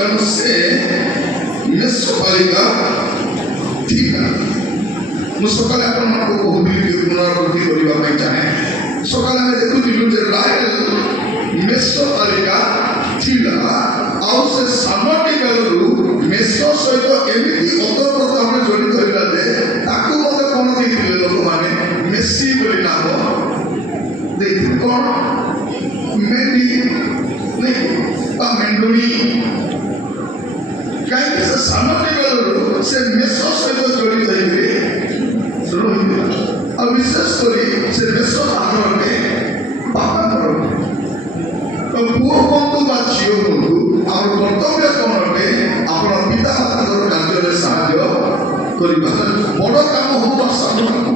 ତେଣୁ ସେ ମେଷପାଳିକା ଥିଲା। ମୁଁ ସକାଳେ ଆପଣମାନଙ୍କୁ କହୁଥିଲି କି ପୁନରାବୃତ୍ତି କରିବା ପାଇଁ ଚାହେଁ। ସକାଳେ ଆମେ ଦେଖୁଥିଲୁ ଯେ ରାହେଲ ମେଷପାଳିକା ଥିଲା, ଆଉ ସେ ସାନଟି ବେଳରୁ ମେଷ ସହିତ ଏମିତି ଓତପ୍ରୋତ ଭାବରେ ଜଡ଼ିତ ହେଲା ଯେ ତାକୁ ମଧ୍ୟ କ'ଣ ଦେଇଥିଲେ ଲୋକମାନେ? ମେସି ବୋଲି ନାମ ଦେଇଥିଲେ। କ'ଣ? ମେଣ୍ଡି ବା ମେଣ୍ଡୁଣୀ। କାହିଁକି? ସେ ସାନଟି ବେଳରୁ ସେ ମେଷ ସହିତ ଜଡ଼ିତ ହେଇକିରି ରହିଥିଲା। ଆଉ ବିଶେଷ କରି ସେ ମେଷ ଆଗରେ ବାପାଙ୍କର ପୁଅ ବନ୍ଧୁ ବା ଝିଅ ବନ୍ଧୁ ଆମର କର୍ତ୍ତବ୍ୟ କ'ଣ ଅଟେ? ଆପଣ ପିତା ମାତାଙ୍କର କାର୍ଯ୍ୟରେ ସାହାଯ୍ୟ କରିବା। ବଡ଼ କାମ ହଉ ବା ସାନ କାମ।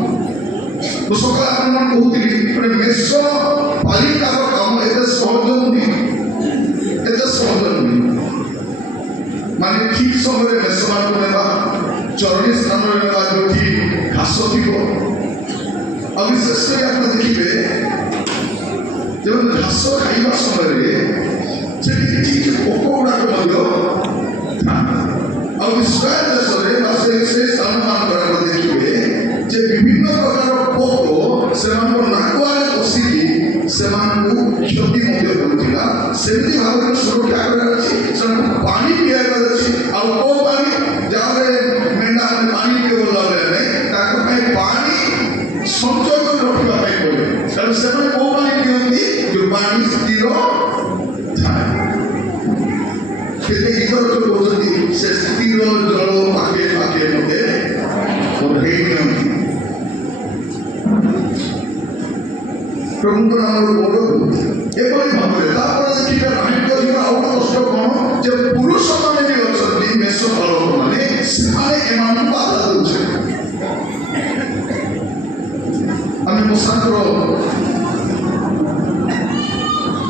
ମୁଁ ସକାଳେ ଆପଣମାନଙ୍କୁ କହୁଥିଲି ଗୋଟେ ମେଷ ପାଳିକାର କାମ ଏତେ ସହଜ ନୁହେଁ, ଏତେ ସହଜ ନୁହେଁ। ମାନେ ଠିକ୍ ସମୟରେ ମେଷମାନଙ୍କୁ ନେବା, ଚରଣୀ ସ୍ଥାନରେ ନେବା ଯୋଉଠି ଘାସ ଥିବ। ଆଉ ବିଶେଷ କରି ଆପଣ ଦେଖିବେ ଯେହେତୁ ଘାସ ଖାଇବା ସମୟରେ ସେଠି କିଛି ପୋକ ଗୁଡ଼ାକ ମଧ୍ୟ ଥାନ୍ତି। ଆଉ ଇସ୍ରାଏଲ ଦେଶରେ ବା ସେ ସ୍ଥାନମାନଙ୍କରେ ଦେଖିବେ ଯେ ବିଭିନ୍ନ ପ୍ରକାର ପୋକ ସେମାନଙ୍କ ନାକୁଆରେ ପଶିକି ସେମାନଙ୍କୁ କ୍ଷତି ମଧ୍ୟ କରୁଥିଲା। ସେମିତି ଭାବରେ ସୁରକ୍ଷା କରାଯାଉଛି, ସେମାନଙ୍କୁ ପାଣି ପିଆଇବାର ଅଛି। ଆଉ କୋଉ ପାଣି? ଯାହାରେ ମେଣ୍ଢାମାନେ ପାଣି ପିଇବ ଲାଗେ ତାଙ୍କ ପାଇଁ ପାଣି ସଞ୍ଚୟ କରି ରଖିବା ପାଇଁ ପଡ଼େ। ତେଣୁ ସେମାନେ କୋଉ ପାଣି ପିଅନ୍ତି? ଯୋଉ ପାଣି ସ୍ଥିର ଥାଏ। କେତେ ଗୀତର ଯୋଉ କହୁଛନ୍ତି ସେ ସ୍ଥିର ଜଳ ପାଖେ ପାଖେ ମତେ ହେଇ ନିଅନ୍ତି। ପ୍ରଭୁଙ୍କ ନାମରେ ବଡ଼ ଏପରି ଭାବରେ। ତାପରେ ଦେଖିବେ ରାଣୀଙ୍କ ଜୀବନ ଆଉ ଗୋଟେ କଷ୍ଟ କ'ଣ? ଯେ ପୁରୁଷମାନେ ବି ଅଛନ୍ତି ମେଷ ପାଳକମାନେ, ସେମାନେ ଏମାନଙ୍କୁ ବାଧା ଦେଉଛନ୍ତି। ଆମେ ମଶାଙ୍କର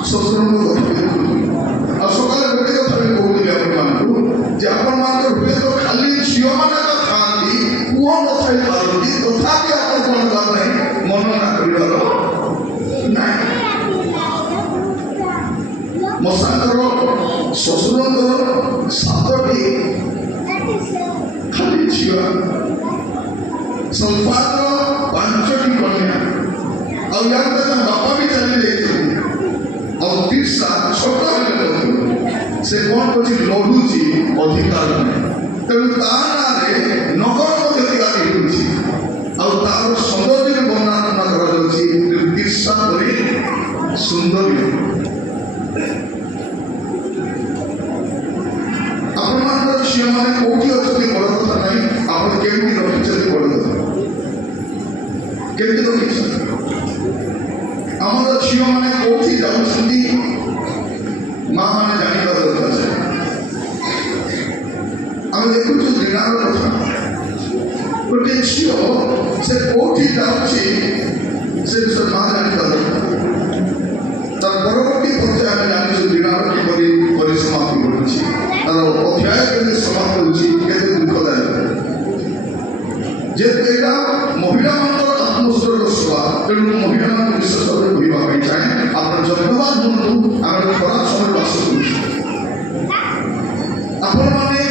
ଶ୍ୱଶୁରଙ୍କ କଥା ଦେଖୁଛୁ। ଆଉ ସକାଳେ ଗୋଟେ କଥା ବି କହୁଥିଲି ଆପଣମାନଙ୍କୁ ଯେ ଆପଣମାନଙ୍କର ହୁଏତ ଖାଲି ଝିଅମାନେ ଥାଆନ୍ତି, ପୁଅ ନଥାଇ ପାରନ୍ତି, ତଥାପି ଆପଣ କ'ଣ କର ନାହିଁ? ମନନା କରିବାର ନାହିଁ। ମଶାଙ୍କର ଶ୍ୱଶୁରଙ୍କର 7ଟି ଖାଲି ଝିଅ, ସଲ୍ଫାତର 5ଟି କନ୍ୟା, ଆଉ ୟାର ବାପା ବି ଚାଲି ଯାଇଥିଲେ। ଆଉ ତିର୍ଷା ଛୋଟ ହେଲେ ସେ କ'ଣ କରୁଛି? ଲଢ଼ୁଛି ଅଧିକାର ନାହିଁ। ତେଣୁ ତା ନାଁରେ ନଗର ମଧ୍ୟ ତିଆରି ହେଉଛି। ଆଉ ତାର ସୌନ୍ଦର୍ଯ୍ୟ ବର୍ଣ୍ଣନା କରାଯାଉଛି ତିର୍ଷା ପରି ସୁନ୍ଦରୀ। ଆପଣମାନଙ୍କର ଝିଅମାନେ କୋଉଠି ଅଛନ୍ତି ବଡ଼ କଥା ନାହିଁ, ଆପଣ କେମିତି ରଖିଛନ୍ତି ବଡ଼ କଥା। କେମିତି ରଖିଛନ୍ତି? ଆମର ଝିଅମାନେ କୋଉଠି ଯାଉଛନ୍ତି ମା ମାନେ ଜାଣିବା ଦରକାର। ଆମେ ଦେଖୁଛୁ ଦିନାର କଥା, ଗୋଟେ ଝିଅ ସେ କୋଉଠି ଯାଉଛି ସେ ବିଷୟରେ ମା ଜାଣିବା ଦରକାର। ତାର ପରବର୍ତ୍ତୀ ପର୍ଯ୍ୟାୟ ଆମେ ଜାଣିଛୁ ଦିନାର କିପରି ପରିସମାପ୍ତି ଘଟୁଛି, ତାର ଅଧ୍ୟାୟ କେମିତି ସମାପ୍ତ ହେଉଛି, କେତେ ଦୁଃଖଦାୟକ। ଯେହେତୁ ଏଇଟା ମହିଳାମାନଙ୍କର ଆତ୍ମୋତ୍ସର୍ଗ ସଭା, ତେଣୁ ମହିଳାମାନଙ୍କୁ ବିଶେଷ ଭାବରେ କହିବା ପାଇଁ ଚାହେଁ ଆପଣ ଯତ୍ନବାନ ହୁଅନ୍ତୁ। ଆମେ ଖରାପ ସମୟରେ ବାସ କରୁଛୁ। ଆପଣମାନେ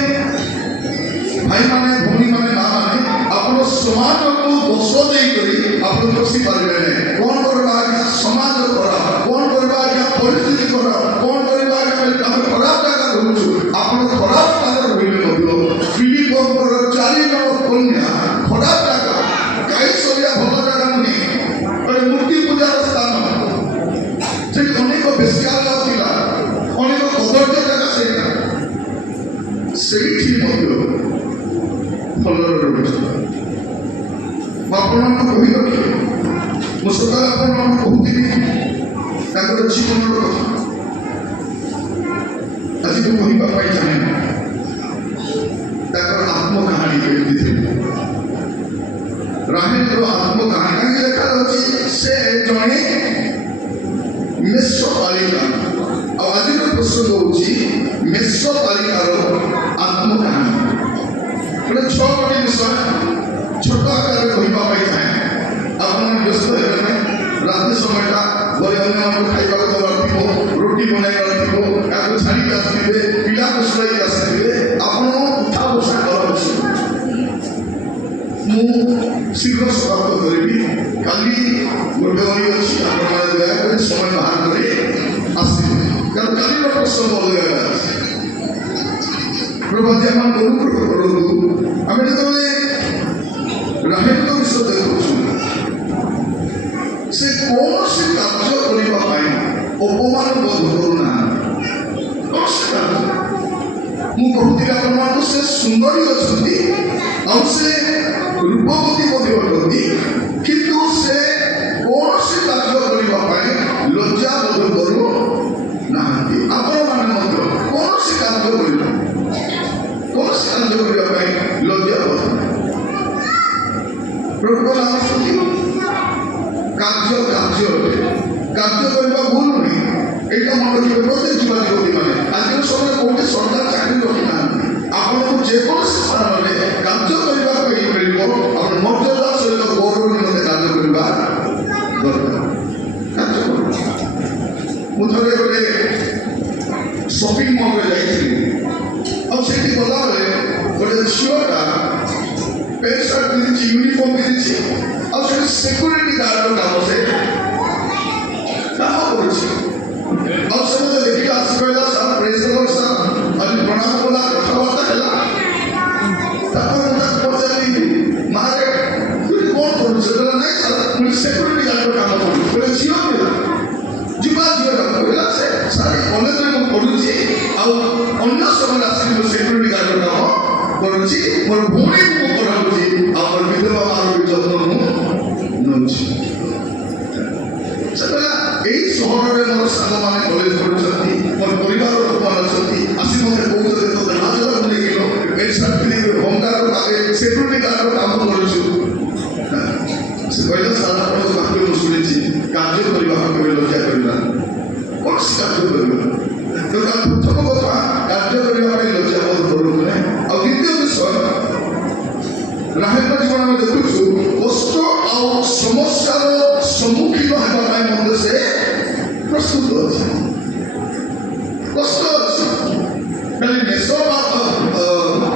ଭାଇମାନେ, ଭଉଣୀମାନେ, ମାଆମାନେ, ଆପଣ ସମାଜକୁ ଦୋଷ ଦେଇକରି ଆପଣ ବସି ପାରିବେ ନାହିଁ। କ'ଣ କରିବା ଆଜ୍ଞା? ସମାଜ ଖରାପ। କ'ଣ କରିବା ଆଜ୍ଞା? ପରିସ୍ଥିତି ଖରାପ। କ'ଣ କରିବା ଆଜ୍ଞା? ଆମେ ଖରାପ ଜାଗା ରହୁଛୁ। ଆପଣ ଖରାପ ସ୍ଥାନରେ ରହିଲେ ମଧ୍ୟ ଫିଲିପଙ୍କର 4 ଜଣ କନ୍ୟା ଖରାପ ଜାଗା, ଗାଈ ସରିଆ ଭଲ ଜାଗା ନୁହେଁ, ମୂର୍ତ୍ତି ପୂଜାର ସ୍ଥାନ, ସେଠି ଅନେକ ବେଶ୍ୟାଳୟ ଥିଲା, ଅନେକ କଦର୍ଯ୍ୟ ଜାଗା ସେଇଟା, ସେଇଠି ମଧ୍ୟ ଭଲରେ ରହୁଛି। ମୁଁ ଆପଣମାନଙ୍କୁ କହି ରଖି, ମୁଁ ସକାଳେ ଆପଣମାନଙ୍କୁ କହୁଥିଲି ତାଙ୍କର ଜୀବନର କଥା। ଆଜି ମୁଁ କହିବା ପାଇଁ ଚାହେଁ ତାଙ୍କର ଆତ୍ମକାହାଣୀ କେମିତି ଥିଲା। ରାହେଲର ଆତ୍ମକାହାଣୀ କାହିଁକି ଲେଖାଯାଉଛି? ସେ ଜଣେ ମେଷପାଳିକା। ଆଉ ଆଜିର ପ୍ରସଙ୍ଗ ହେଉଛି ମେଷପାଳିକାର ଆତ୍ମକାହାଣୀ। ଗୋଟେ 6ଟି ବିଷୟ ଛୋଟ ଆକାରରେ କହିବା ପାଇଁ ଚାହେଁ। ଆପଣ ବ୍ୟସ୍ତ ହେବେ ନାହିଁ, ରାତି ସମୟଟା ଘରେ ଅନ୍ୟମାନଙ୍କୁ ଖାଇବାକୁ ଦେବାର ଥିବ, ରୁଟି ରୁଟି ବନେଇବାର ଥିବ, ତାକୁ ଛାଡ଼ିକି ଆସିଥିବେ, ପିଲାକୁ ଶୁଆଇକି ଆସିଥିବେ, ଆପଣ ଉଠା ବସା କର ବସି ମୁଁ ଶୀଘ୍ର ସମାପ୍ତ କରିବି। କାଲି ଗୋଟେ ବହି ଅଛି, ଆପଣମାନେ ଦୟାକରି ସମୟ ବାହାର କରି ଆସିବେ, କାରଣ କାଲିର ପ୍ରସଙ୍ଗ ଅଲଗା ଅଛି। ପ୍ରଭୁ ଆପଣ ଅନୁଗ୍ରହ କରନ୍ତୁ। ଆମେ ଯେତେବେଳେ ରାହେଲଙ୍କ ବିଷୟ ଦେଖୁଛୁ, ସେ କୌଣସି କାର୍ଯ୍ୟ କରିବା ପାଇଁ ଅପମାନ ବୋଧ କରୁନାହାନ୍ତି। କୌଣସି କାର୍ଯ୍ୟ ମୁଁ କହୁଥିଲି ଆପଣମାନଙ୍କୁ, ସେ ସୁନ୍ଦରୀ ଅଛନ୍ତି ଆଉ ସେ ରୂପବତୀ ମଧ୍ୟ ଅଟନ୍ତି, କିନ୍ତୁ ସେ କୌଣସି କାର୍ଯ୍ୟ କରିବା ପାଇଁ ଲଜ୍ଜା ବୋଧ କରୁନାହାନ୍ତି। ଆପଣମାନେ ମଧ୍ୟ କୌଣସି କାର୍ଯ୍ୟ କରିବା ପାଇଁ ଲଜ୍ଜା ବୋଧ ନାହିଁ। ପ୍ରଭୁଙ୍କ ନାମ ସ୍ତୁତି। କାର୍ଯ୍ୟ ଅଟେ, କାର୍ଯ୍ୟ କରିବା ଭୁଲ ନୁହେଁ। এইটা মনে ରଖିବେ ପ୍ରତ୍ୟେକ ଯୁବା ଯୁବତୀମାନେ। ଆଜିର ସମୟରେ କୋଉଠି ସରକାର ଚାକିରି ରଖିନାହାନ୍ତି। ଆପଣଙ୍କୁ ଯେକୌଣସି ସ୍ଥାନରେ କାର୍ଯ୍ୟ କରିବା ପାଇଁ ମିଳିବ, ଆପଣ ମର୍ଯ୍ୟାଦା ସହିତ ଗୌରବ ନିମନ୍ତେ କାର୍ଯ୍ୟ କରିବା ଦରକାର। କାର୍ଯ୍ୟ କର। ମୁଁ ଥରେ ଗୋଟେ ସପିଂ ମଲରେ ଯାଇଥିଲି, ଆଉ ସେଠି ଗଲାବେଳେ ଗୋଟେ ଝିଅଟା ପ୍ୟାଣ୍ଟ ସାର୍ଟ ପିନ୍ଧିଛି, ୟୁନିଫର୍ମ ପିନ୍ଧିଛି, ଆଉ ସେଠି ସିକ୍ୟୁରିଟି ଗାର୍ଡର କାମ ସେ କାମ କରୁଛି। ଆଉ ସେ ମୋତେ ଦେଖିକି ଆସି କହିଲା, ସାର୍ ପ୍ରେସ୍ ଦେବ ସାର୍, ଆଜି ପ୍ରଣାମ କଲା, କଥାବାର୍ତ୍ତା ହେଲା। ତାପରେ ମୁଁ ତାକୁ ପଚାରିଲି, ମାରେ ତୁ କ'ଣ କରୁଛୁ? କହିଲା ନାଇଁ ସାର୍, ମୁଁ ସିକ୍ୟୁରିଟି ଗାର୍ଡର କାମ କରୁଛି। କହିଲେ ଝିଅ ପିଲା, ଯୁବା ଝିଅଟା କହିଲା, ସେ ସାର୍ କଲେଜରେ ମୁଁ ପଢ଼ୁଛି, ଆଉ ଅନ୍ୟ ସମୟରେ ଆସିକି ମୁଁ ସିକ୍ୟୁରିଟି ଗାର୍ଡର କାମ କରୁଛି, ମୋର ଭଉଣୀକୁ ମୁଁ ପଢ଼ାଉଛି, ଆଉ ମୋର ବିଧବା ମାର ବି ଯତ୍ନ ମୁଁ ନେଉଛି। ସେ କହିଲା, ଏଇ ସହରରେ ମୋର ସାଙ୍ଗମାନେ କଲେଜ ପଢୁଛନ୍ତି, ମୋର ପରିବାର ଲୋକମାନେ ଅଛନ୍ତି, ଆସି ମୋତେ କହୁଛନ୍ତି ତୋତେ ନାଚଟା ବୁଲେଇକିଲ ପ୍ୟାଣ୍ଟ ସାର୍ଟ ପିନ୍ଧିକି ଭଙ୍ଗାର ଭାବେ ସିକ୍ୟୁରିଟି ଗାର୍ଡର କାମ କରୁଛୁ। ସେ କହିଲା, ସାର୍ ଆପଣଙ୍କ ବାକ୍ୟ ମୁଁ ଶୁଣିଛି, କାର୍ଯ୍ୟ କରିବା କେବେ ଲଜ୍ଜା କରିବା, କୌଣସି କାର୍ଯ୍ୟ କରିବା। ତେଣୁ ପ୍ରଥମ କଥା, କାର୍ଯ୍ୟ କରିବା ପାଇଁ ଲଜ୍ଜା ବୋଧ କରନ୍ତୁ ନାହିଁ। ଆଉ ଦ୍ୱିତୀୟ ବିଷୟ, ରାହେଲଙ୍କ ଜୀବନ ଆମେ ଦେଖୁଛୁ, କଷ୍ଟ ଆଉ ସମସ୍ୟାର ସମ୍ମୁଖୀନ ହେବା ପାଇଁ ମଧ୍ୟ ସେ ପ୍ରସ୍ତୁତ ଅଛି। କଷ୍ଟ ଅଛି, ଖାଲି ମେଷ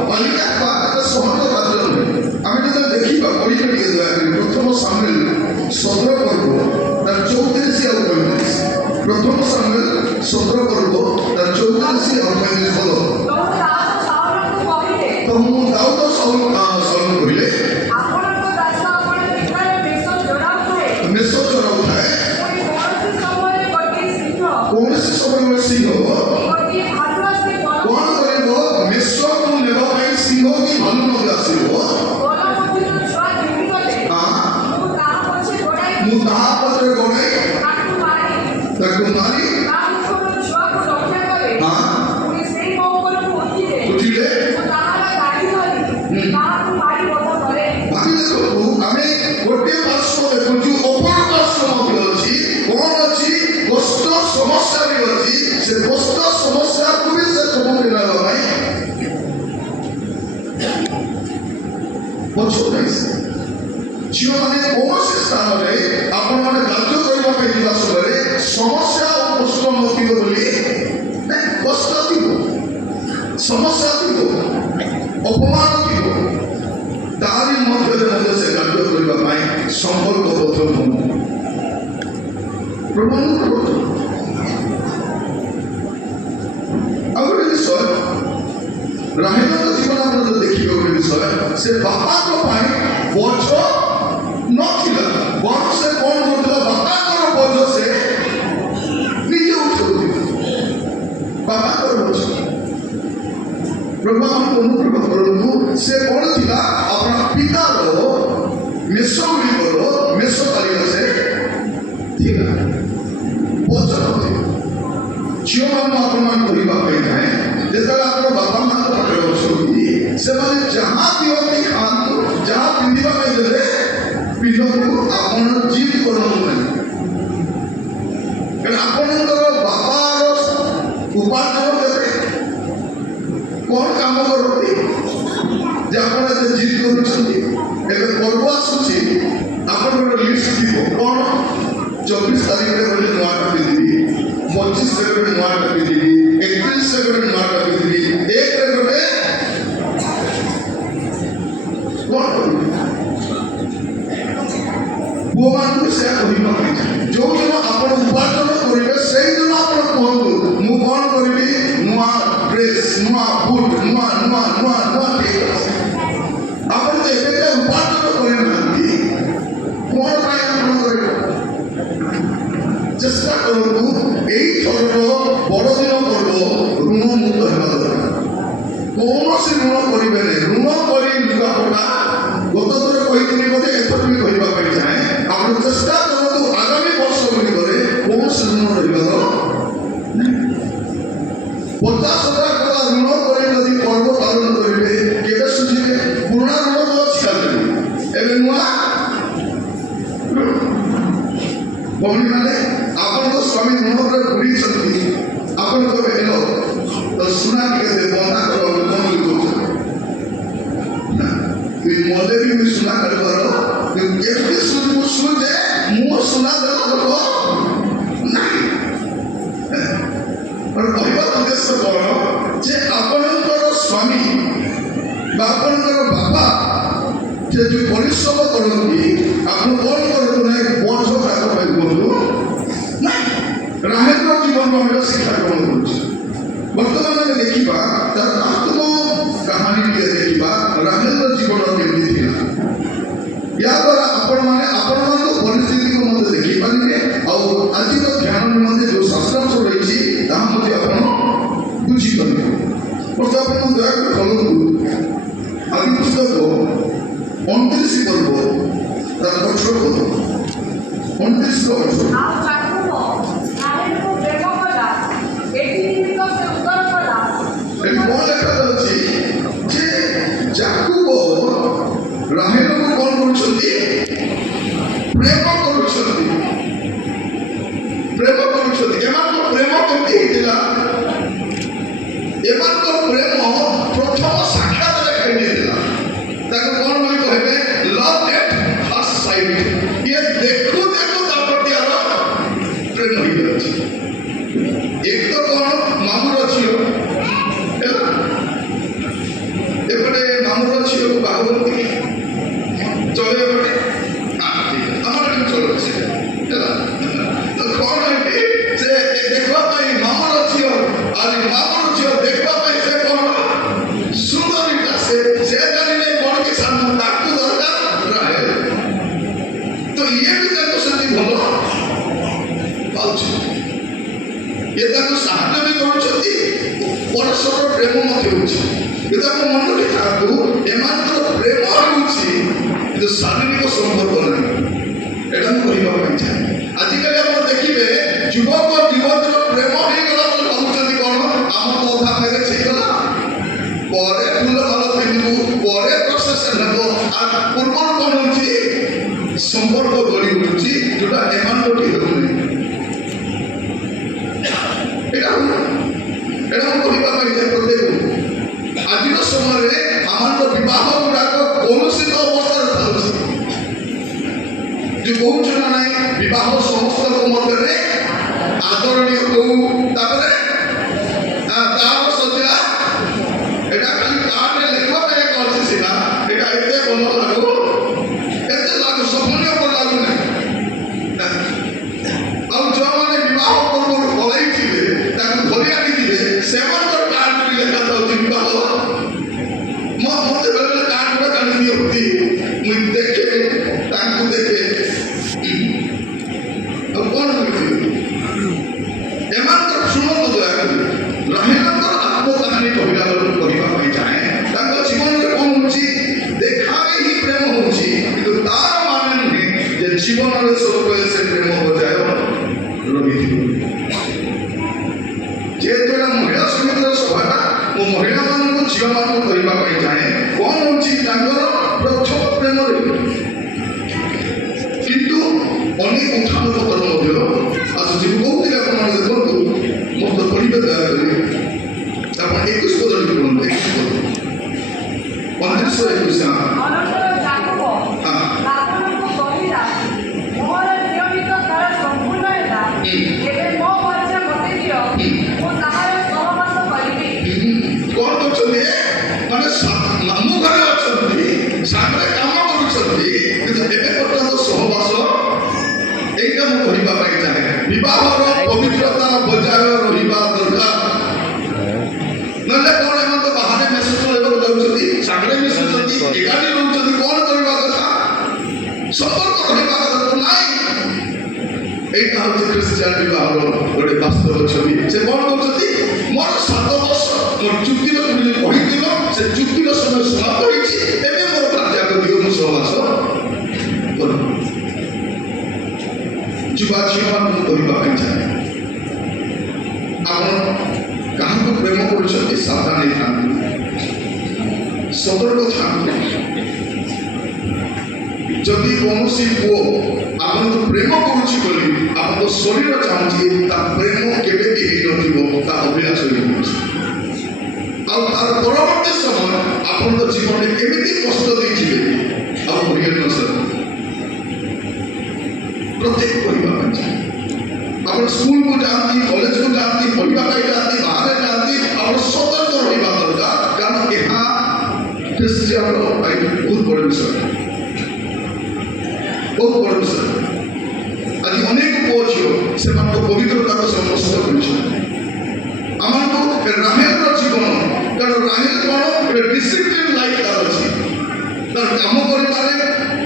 ପାଲିକା ହେବା ଏତେ ସହଜ କାର୍ଯ୍ୟ ନୁହେଁ। ଆମେ ଯେତେବେଳେ ଦେଖିବା, ପଢ଼ିବା ଟିକେ ଦୟାକରି ପ୍ରଥମ ସାମୁଏଲ 17 ପର୍ବ ତାର 34 ଆଉ 35। ପ୍ରଥମ ସାମୁଏଲ 17 ପର୍ବ ତାର 34 ଆଉ 35 ପଦ। ତ ମୁଁ ଦାଉଦ ସାଉଲଙ୍କୁ କହିଲେ, ମେଷ ଚରାଉଥାଏ, କୌଣସି ସମୟରେ ସିଂହ କ'ଣ କରିବ? ମେଷକୁ ନେବା ପାଇଁ ସିଂହ କି ଭାଲୁ ମଧ୍ୟ ଆସିବ। ମୁଁ ତାହା ପଛରେ ଗୋଡ଼ାଇ ତାକୁ ମାରି ଉଠିଲେ। ଭାବି ଦେଖନ୍ତୁ, ଆମେ ଗୋଟିଏ ପାର୍ଶ୍ୱ ଦେଖୁଛୁ, ଅପର ପାର୍ଶ୍ୱ ମଧ୍ୟ ଅଛି। କ'ଣ ଅଛି? କଷ୍ଟ ସମସ୍ୟା ବି ଅଛି। ସେ କଷ୍ଟ ସମସ୍ୟାକୁ ବି ସେ ସମ୍ମୁଖୀନ ହେବା ପାଇଁ ପଛଉନାହିଁ। ଝିଅମାନେ କୌଣସି ସ୍ଥାନରେ ଆପଣମାନେ କାର୍ଯ୍ୟ କରିବା ପାଇଁ ଯିବା ସମୟରେ ସମସ୍ୟା ଓ କଷ୍ଟ ନଥିବ ବୋଲି, କଷ୍ଟ ଥିବ, ସମସ୍ୟା ଥିବ, ଅପମାନ ଥିବ, ତାରି ମଧ୍ୟରେ ମଧ୍ୟ ସେ କାର୍ଯ୍ୟ କରିବା ପାଇଁ ସଂକଳ୍ପବଦ୍ଧ ହୁଅନ୍ତୁ। ପ୍ରଭୁ ଆଉ ଗୋଟେ ବିଷୟ, ରାହେଲଙ୍କ ଜୀବନ ଆପଣ ଯଦି ଦେଖିବେ, ଗୋଟେ ବିଷୟ, ସେ ବାପାଙ୍କ ପାଇଁ ବୋଝ ନଥିଲା, ବରଂ ସେ କ'ଣ କରୁଥିଲା? ବାପାଙ୍କର ବୋଝ ସେ ନିଜେ ଉଠାଉଥିଲା, ବାପାଙ୍କର ବୋଝ। ପ୍ରଭୁ ଆମକୁ ଅନୁଗ୍ରହ କରନ୍ତୁ। ସେ କ'ଣ ଥିଲା? ଆପଣ ପିତାର ମେଷଗୁଡ଼ିକର ମେଷ ତାଲିକା ସେ ଥିଲା, ବୋଝ ନଥିଲା। ଝିଅମାନଙ୍କୁ ଆପଣମାନେ କହିବା ପାଇଁ ନାହିଁ, ଯେତେବେଳେ ଆପଣ ବାପା ମାଆଙ୍କ ପାଖରେ ଅଛନ୍ତି, ସେମାନେ ଯାହା ଦିଅନ୍ତି ଖାଆନ୍ତୁ, ଯାହା ପିନ୍ଧିବା ପାଇଁ ଦେଲେ ପିନ୍ଧନ୍ତୁ, ଆପଣ ଜିଦ୍ କରନ୍ତୁ ନାହିଁ। କାରଣ ଆପଣଙ୍କର ବାପାର ଉପାର୍ଜନ ଦେବେ, କ'ଣ କାମ କରନ୍ତି ଯେ ଆପଣ ଏତେ ଜିଦ୍ କରୁଛନ୍ତି? ଏବେ ପର୍ବ ଆସୁଛି, ଆପଣଙ୍କର ଲିଷ୍ଟ ଥିବ, କ'ଣ 24 ତାରିଖରେ କହିଲେ ନୂଆଟା ପିନ୍ଧିବି, 25 ଗୋଟେ ନୂଆ ପିନ୍ଧିବି, 31 ଗୋଟେ ନୂଆ ପିନ୍ଧିବି, 1 ଗୋଟେ କଣ କରିବି? ପୁଅମାନଙ୍କୁ ସେୟା କହିବା ପାଇଁ ଯୋଉଦିନ ଆପଣ ଉପାର୍ଜନ କରିବେ ସେଇଦିନ ଆପଣ କୁହନ୍ତୁ ମୁଁ କଣ କରିବି? ନୂଆ ଡ୍ରେସ୍, ନୂଆ ବୁଟ୍, ନୂଆ ନୂଆ ନୂଆ ନୂଆ ଠିକ୍ ଅଛି। ଆପଣ ତ ଏବେ ଉପାର୍ଜନ କରିନାହାନ୍ତି, କଣ ପାଇଁ ଆପଣ କରିବେ? ଚେଷ୍ଟା କରନ୍ତୁ ଏଇ ଥରର ବଡ଼ଦିନ ପର୍ବ ଋଣ ମୁକ୍ତ ହେବା ଦରକାର। କୌଣସି ଋଣ କରିବେ ନାହିଁ। ଋଣ କରି ଲୁଗାପଟା ଗତ ଥର କହିଥିଲି ବୋଧେ ଏଥର ବି କହିବା ପାଇଁ ଚାହେଁ, ଆପଣ ଚେଷ୍ଟା କରନ୍ତୁ ଆଗାମୀ ବର୍ଷ ଗୁଡ଼ିକରେ କୌଣସି ଋଣ ରହିବାର ନାହିଁ। 50,000 ଟଙ୍କା ଋଣ କରି ଯଦି ପର୍ବ ପାଳନ କରିବେ କେବେ ସୁଝିବେ? ପୁରୁଣା ଋଣ ତ ଅଛି ଖାଲି, ଏବେ ନୂଆ ଭଉଣୀମାନେ ଆପଣଙ୍କ ସ୍ୱାମୀ ଋଣ ଉପରେ ବୁଡ଼ିଛନ୍ତି, ଆପଣ କହିବେ ହେଲ ତ ସୁନା ଟିକେ ବନ୍ଧା କର କଣ କହୁଛନ୍ତି ମଲେ ବି ମୁଁ ସୁନା କରିବାର କେମିତି ସୁଝିବୁ? ସୁଝେ ମୁଁ ସୁନା ଦେଲା ଲୋକ ନାହିଁ। କହିବାର ଉଦ୍ଦେଶ୍ୟ କଣ ଯେ ଆପଣଙ୍କର ସ୍ୱାମୀ ବା ଆପଣଙ୍କର ବାପା যে ଯୋଉ ପରିଶ୍ରମ କରନ୍ତି ଆପଣ କଣ କରନ୍ତୁ ନାହିଁ ବୋଝ ତାଙ୍କ ପାଇଁ କୁହନ୍ତୁ ନାହିଁ। ରାହେଲର ଜୀବନ ଆମେ ଶିକ୍ଷା ଗ୍ରହଣ କରୁଛୁ। ବର୍ତ୍ତମାନ ଆମେ ଦେଖିବା ତାର ଆତ୍ମ କାହାଣୀଟିଏ ଦେଖିବା ରାହେଲର ଜୀବନ କେମିତି ଥିଲା। याद्वारा ଆପଣମାନଙ୍କ ପରିସ୍ଥିତିକୁ ମଧ୍ୟ ଦେଖିପାରିବେ ଆଉ ଆଜିର ଧ୍ୟାନ ନିମନ୍ତେ ଯେଉଁ ଶାସ୍ତ୍ରାଂଶ ରହିଛି ତାହା ମଧ୍ୟ ଆପଣ ବୁଝିପାରିବେ। ବର୍ତ୍ତମାନ ଆପଣ ଦୟାକରି ଖୋଲନ୍ତୁ ଆଦି ପୁସ୍ତକ 29 ପର୍ବ ତାର 18 ପଦ 29 ଏଠି କଣ ଲେଖାଯାଉଛି ଯେ ଯାକୁବ ରାହେଲକୁ କଣ କରୁଛନ୍ତି? ପ୍ରେମ କରୁଛନ୍ତି। ଏମାନଙ୍କ ପ୍ରେମ କେମିତି ହେଇଥିଲା? ଏମାନଙ୍କ ପ୍ରେମ ପ୍ରଥମ ସାକ୍ଷାତରେ ହେଇଯାଇଥିଲା। ତାକୁ କଣ ବୋଲି କହିବେ? Love at first sight. ଇଏ ଦେଖୁ ଦେଖୁ ତା ପ୍ରତି ଆର ପ୍ରେମ ହେଇଯାଉଛି। ଏକ ତ କଣ ମାମୁର ଝିଅ ହେଲା, ଏପଟେ ମାମୁର ଝିଅକୁ ବାହୁବନ୍ତି ଚଳେ ଏପଟେ ଆମର କେମିତି ଚଳୁଛି ହେଲା। ତ କଣ ଏଠି ସେ ଦେଖିବା ପାଇଁ ମାମୁର ଝିଅ ଆଜି ମାମୁର ଝିଅ ଦେଖିବା ପାଇଁ ସେ କଣ ସୁନ୍ଦରୀଟା ସେ ଜାଣିଲେ କଣ କି ସାନ ତାକୁ ଦରକାର ରାହେଲ। ତ ଇଏ ବି ତାକୁ ସେମିତି ଭଲ ପାଉଛି, ଇଏ ତାକୁ ସାହାଯ୍ୟ ବି କରୁଛନ୍ତି, ପରସ୍ପର ପ୍ରେମ ମଧ୍ୟ ହେଉଛି। କିନ୍ତୁ ଆପଣ ମନେ ରଖିଥାନ୍ତୁ ଏମାନଙ୍କର ପ୍ରେମ ହେଉଛି କିନ୍ତୁ ଶାରୀରିକ ସମ୍ପର୍କ ନାହିଁ। ଏଇଟା ମୁଁ କହିବା ପାଇଁ ଚାହେଁ। ଆଜିକାଲି ଆପଣ ଦେଖିବେ ଯୁବକ ଯୁବତୀର ପ୍ରେମ ହେଇଗଲା ବୋଲି ଭାବୁଛନ୍ତି କଣ ଆମର ତ ଅଧା ମ୍ୟାରେଜ ହେଇଗଲା, ପରେ ଫୁଲ ମାଳ ପିନ୍ଧିବୁ, ପରେ ପ୍ରସେସନ ହେବ, ଆଉ ପୂର୍ବରୁ କଣ ହେଉଛି ସମ୍ପର୍କ ଗଢ଼ି ଉଠୁଛି ଯୋଉଟା ଏମାନଙ୍କଠି ହେଉନି। ଏଇଟା ମୁଁ କହିବା ପାଇଁ ଚାହେଁ ପ୍ରତ୍ୟେକ ଆଜିର ସମୟରେ ଆମର ବିବାହ ଗୁଡ଼ାକ କୌଣସି ଅବସ୍ଥାରେ ଥାଉଛି ଯେ କହୁଛୁ ନା ନାହିଁ ବିବାହ ସମସ୍ତଙ୍କ ମଧ୍ୟରେ ଆଦରଣୀୟ ହଉ, ତାପରେ ତାର ସଜା ଏଇଟା ଖାଲି କାର୍ଡରେ ଲେଖିବା ପାଇଁ ଏକ ଅଛି ସିନା, ଏଇଟା ଏତେ ଭଲ ଲାଗୁ ଏତେ ଲାଗୁ ସଫଳୀୟ ଲାଗୁନାହିଁ। ଆଉ ଯେଉଁମାନେ ବିବାହ ପୂର୍ବରୁ ପଳାଇଥିବେ ତାକୁ ଧରି ଆଣିଥିବେ ସେମାନଙ୍କର କାର୍ଡ ବି ଲେଖାଯାଉଛି ବିବାହ। ମତେ ବେଳେବେଳେ କାର୍ଡ ଗୁଡ଼ା କାଢ଼ି ଦିଅନ୍ତି, ମୁଁ ଦେଖେ ତାଙ୍କୁ ଦେଖେ ଆଉ କଣ କହିବି। ଏମାନଙ୍କର ଶୁଣନ୍ତୁ ଦୟାକରି ରାହେଲଙ୍କର ଆତ୍ମକାହାଣୀ କହିବା ପାଇଁ ଚାହେଁ। ତାଙ୍କ ଜୀବନରେ କଣ ହଉଛି? ଦେଖାରେ ହିଁ ପ୍ରେମ ହଉଛି, କିନ୍ତୁ ତାର ମାନେ ନୁହେଁ ଯେ ଜୀବନରେ ସବୁବେଳେ ସେ ପ୍ରେମ ବଜାୟ ରହିଥିବ। ଯେହେତୁ ଏଟା ମହିଳା ସମିତିର ସଭାଟା ମୁଁ ମହିଳାମାନଙ୍କୁ ଝିଅମାନଙ୍କୁ କହିବା ପାଇଁ ଚାହେଁ କଣ ହଉଛି ତାଙ୍କର ପ୍ରଥମ ପ୍ରେମରେ କିନ୍ତୁ ଅନେକ ଉତ୍ଥାନ ପତନ ମଧ୍ୟ ଆସୁଛି। ମୁଁ କହୁଥିଲି ଆପଣମାନେ ଦେଖନ୍ତୁ ମୋତେ ପଢ଼ିବେ ଦୟାକରି ଆପଣ 21 ପଦରେ ପଢ଼ନ୍ତୁ। 21 ହଁ ସାଙ୍ଗରେ କାମ କରୁଛନ୍ତି କିନ୍ତୁ ଏବେ ପର୍ଯ୍ୟନ୍ତ ସହବାସ এইটা ମୁଁ କହିବା ପାଇଁ ଚାହେଁ ବିବାହର ପବିତ୍ରତା ବଜାୟ ରହିବା ଦରକାର। ନହେଲେ କଣ ଏମାନେ ତ ବାହାରେ ମେସେଜ କରିବାକୁ ଯାଉଛନ୍ତି ସାଙ୍ଗରେ ମିଶୁଛନ୍ତି ଏକାଠି ରହୁଛନ୍ତି କଣ କରିବା କଥା ସମ୍ପର୍କ ରହିବା କଥା ତ ନାହିଁ। এইটা হচ্ছে খ্রিস্টান বিবাহর ଗୋଟେ ବାସ୍ତବ ଛବି। ସେ କଣ କରୁଛନ୍ତି ମୋର 7 ବର୍ଷ ମୋର ଚୁক্তিର তুমি ଯଦି କହିଥିଲ ସେ ଚୁক্তিର ସମୟ ସମାପ୍ତ ହୋଇଛି ଏବେ ମୋର କାର୍ଯ୍ୟ ଦିଅ ମୁଁ ସହବାସ କର। ଯୁବା ଝିଅମାନଙ୍କୁ କହିବା ପାଇଁ ଚାହେଁ ଆପଣ କାହାକୁ ପ୍ରେମ କରୁଛନ୍ତି ସାବଧାନ ହେଇଥାନ୍ତୁ ସତର୍କ ଥାନ୍ତୁ। ଯଦି କୌଣସି ପୁଅ ଆପଣଙ୍କୁ ପ୍ରେମ କରୁଛି ବୋଲି ଆପଣଙ୍କ ଶରୀର ଚାହୁଁଛି ତା ପ୍ରେମ କେବେ ବି ହେଇନଥିବ ତା ଅଭିଳାଷ ହେଇଯାଉଛି ଆଉ ତାର ପରବର୍ତ୍ତୀ ସମୟ ଆପଣଙ୍କ ଜୀବନରେ କେମିତି କଷ୍ଟ ଦେଇଥିବେ ଆଉ କହିଲେ ନ ସର ପ୍ରତ୍ୟେକ କରିବା ପାଇଁ ଚାହେଁ। ଆପଣ ସ୍କୁଲକୁ ଯାଆନ୍ତି କଲେଜକୁ ଯାଆନ୍ତି ପଢ଼ିବା ପାଇଁ ଯାଆନ୍ତି ବାହାରେ ଯାଆନ୍ତି ଆପଣ ସତର୍କ ରହିବା ଦରକାର କାରଣ ଏହା ଖ୍ରୀଷ୍ଟିଆନର ପାଇଁ ବହୁତ ବଡ଼ ବିଷୟ ବହୁତ ବଡ଼ ବିଷୟ। ଆଜି ଅନେକ ପୁଅ ଝିଅ ସେମାନଙ୍କ ପବିତ୍ରତାକୁ ସମସ୍ତ କରିଛନ୍ତି ଆମକୁ ରାହେଲର ଜୀବନ କାରଣ ରାହେଲ କଣ ଗୋଟେ ଡିସିପ୍ଲିନ ଲାଇଫ ତାର ଅଛି ତାର କାମ କରିବାରେ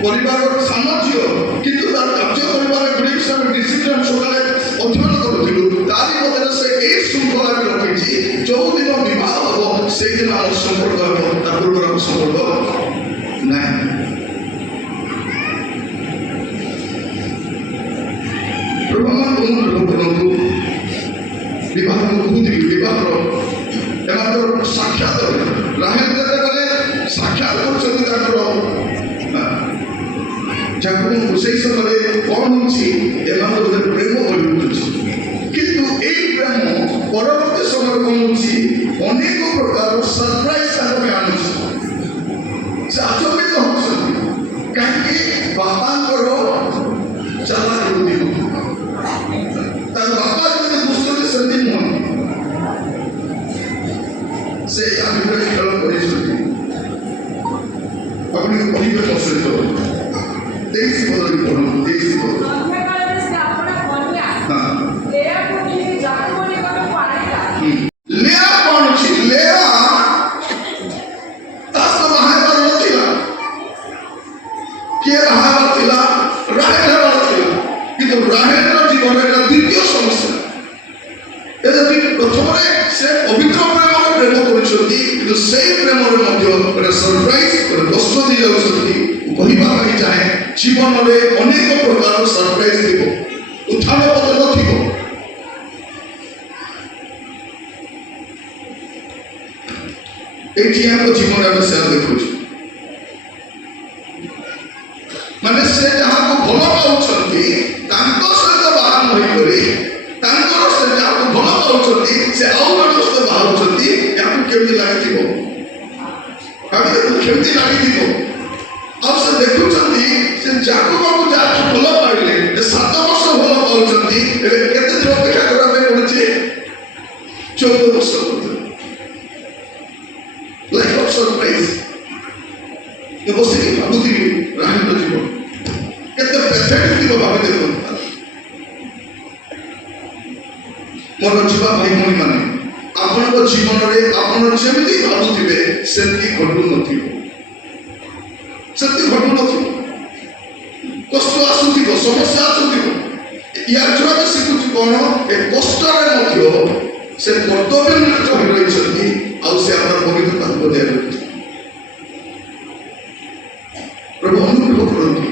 ପରିବାରର ସାନ ଝିଅ କିନ୍ତୁ ତାର କାର୍ଯ୍ୟ କରିବାରେ ଗୋଟେ ହିସାବରେ ଡିସିପ୍ଲିନ ସକାଳେ ଅଧ୍ୟୟନ କରୁଥିଲୁ ତାରି ମଧ୍ୟରେ ସେ ଏଇ ଶୃଙ୍ଖଳା ବି ରଖିଛି ଯୋଉଦିନ ବିବାହ ହବ ସେଇଦିନ ଆମର ସମ୍ପର୍କ ହେବ ତା ପୂର୍ବର ସମ୍ପର୍କ ନାହିଁ। ବିବାହକୁ କହୁଥିଲି ବିବାହର ଏମାନଙ୍କର ସାକ୍ଷାତ ରାହେଲ ଯେତେବେଳେ ସାକ୍ଷାତ କରୁଛନ୍ତି ତାଙ୍କର ଯାହାକୁ ସେଇ ସମୟରେ କଣ ହଉଛି ଏମାନଙ୍କ ଭିତରେ ପ୍ରେମ ଗଢ଼ି ଉଠୁଛି କିନ୍ତୁ ଏଇ ପ୍ରେମ ପରବର୍ତ୍ତୀ ସମୟରେ କଣ ହଉଛି ଅନେକ ପ୍ରକାର ସରପ୍ରାଇଜ ତାଙ୍କ ପାଇଁ ଆଣୁଛି। ସେ ଆଚମ୍ବିତ ହଉଛନ୍ତି କାହିଁକି ବାପାଙ୍କର ଚାଲାକ ବୁଦ୍ଧି ତାର ବାପା ଯେମିତି ଦୁଷ୍ଟନ୍ତି ସେମିତି ନୁହଁ ସେ ୟା ଭିତରେ ଖେଳ କରିଛନ୍ତି ଆପଣଙ୍କୁ କହିବେ ମୋ ସହିତ 23 ପଦରେ ପଢ଼ନ୍ତୁ 23 ପଦ ଲେଆ କଣ ଅଛି ଲେଆ ତା ସହ ବାହା ହେବାର ନଥିଲା କିଏ ବାହା ହେବାର ଥିଲା ରାହେଲ ହେବାର ଥିଲା କିନ୍ତୁ ରାହେଲର ଜୀବନରେ ଏଟା ଦ୍ୱିତୀୟ ସମସ୍ୟା। ଯଦି ପ୍ରଥମରେ ସେ ପବିତ୍ର ପ୍ରେମରେ ପ୍ରେମ କରୁଛନ୍ତି କିନ୍ତୁ ସେଇ ପ୍ରେମରେ ମଧ୍ୟ ଗୋଟେ ସରପ୍ରାଇଜ ଗୋଟେ କଷ୍ଟ ଦେଇଯାଉଛନ୍ତି। କହିବା ପାଇଁ ଚାହେଁ ଜୀବନରେ ଅନେକ ପ୍ରକାର ସରପ୍ରାଇଜ ଥିବ ଉତ୍ଥାନ ପତନ ଥିବ। ଏଇଠି ଆମ ଜୀବନରେ ଆମେ ସେୟା ଦେଖୁଛୁ ମାନେ ସେ ଯାହାକୁ ଭଲ ପାଉଛନ୍ତି ତାଙ୍କ ସହିତ ବାହା ହୋଇକରି ତାଙ୍କର ସେ ଯାହାକୁ ଭଲ ପାଉଛନ୍ତି ସେ ଆଉ ଜଣଙ୍କ ସହିତ ବାହାରୁଛନ୍ତି ଏହାକୁ କେମିତି ଲାଗିଥିବ କେମିତି ଲାଗିଥିବ ଆଉ ସେ ଦେଖୁଛନ୍ତି ସେ ଯାହାକୁ ଯାହାକୁ ଭଲ ପାଇଲେ 7 ବର୍ଷ ଭଲ ପାଉଛନ୍ତି ଏବେ କେତେ ଦିନ ଅପେକ୍ଷା କରିବା ପାଇଁ ପଡୁଛି 14 ବର୍ଷ ଲାଇଫ ଅଫ ସରପ୍ରାଇଜ। ବସିକି ଭାବୁଥିଲି ରାହେଲର ଜୀବନ କେତେ ପେଥେଟିକ ଥିବ ଭାବି ଦେଖନ୍ତୁ। ମୋର ଯିବା ଭାଇ ଭଉଣୀ ମାନେ ଆପଣଙ୍କ ଜୀବନରେ ଆପଣ ଯେମିତି ଭାବୁଥିବେ ସେମିତି ଘଟୁନଥିବ କଷ୍ଟ ଆସୁଥିବ ସମସ୍ୟା ଆସୁଥିବ ୟା ଛଡ଼ା ଆମେ ଶିଖୁଛୁ କଣ ଏ କଷ୍ଟରେ ମଧ୍ୟ ସେ କର୍ତ୍ତବ୍ୟ ନିରତ ହୋଇ ରହିଛନ୍ତି ଆଉ ସେ ଆମର ପବିତ୍ରତାକୁ ବଜାୟ ରଖିଛନ୍ତି। ପ୍ରଭୁ ଅନୁଗ୍ରହ କରନ୍ତୁ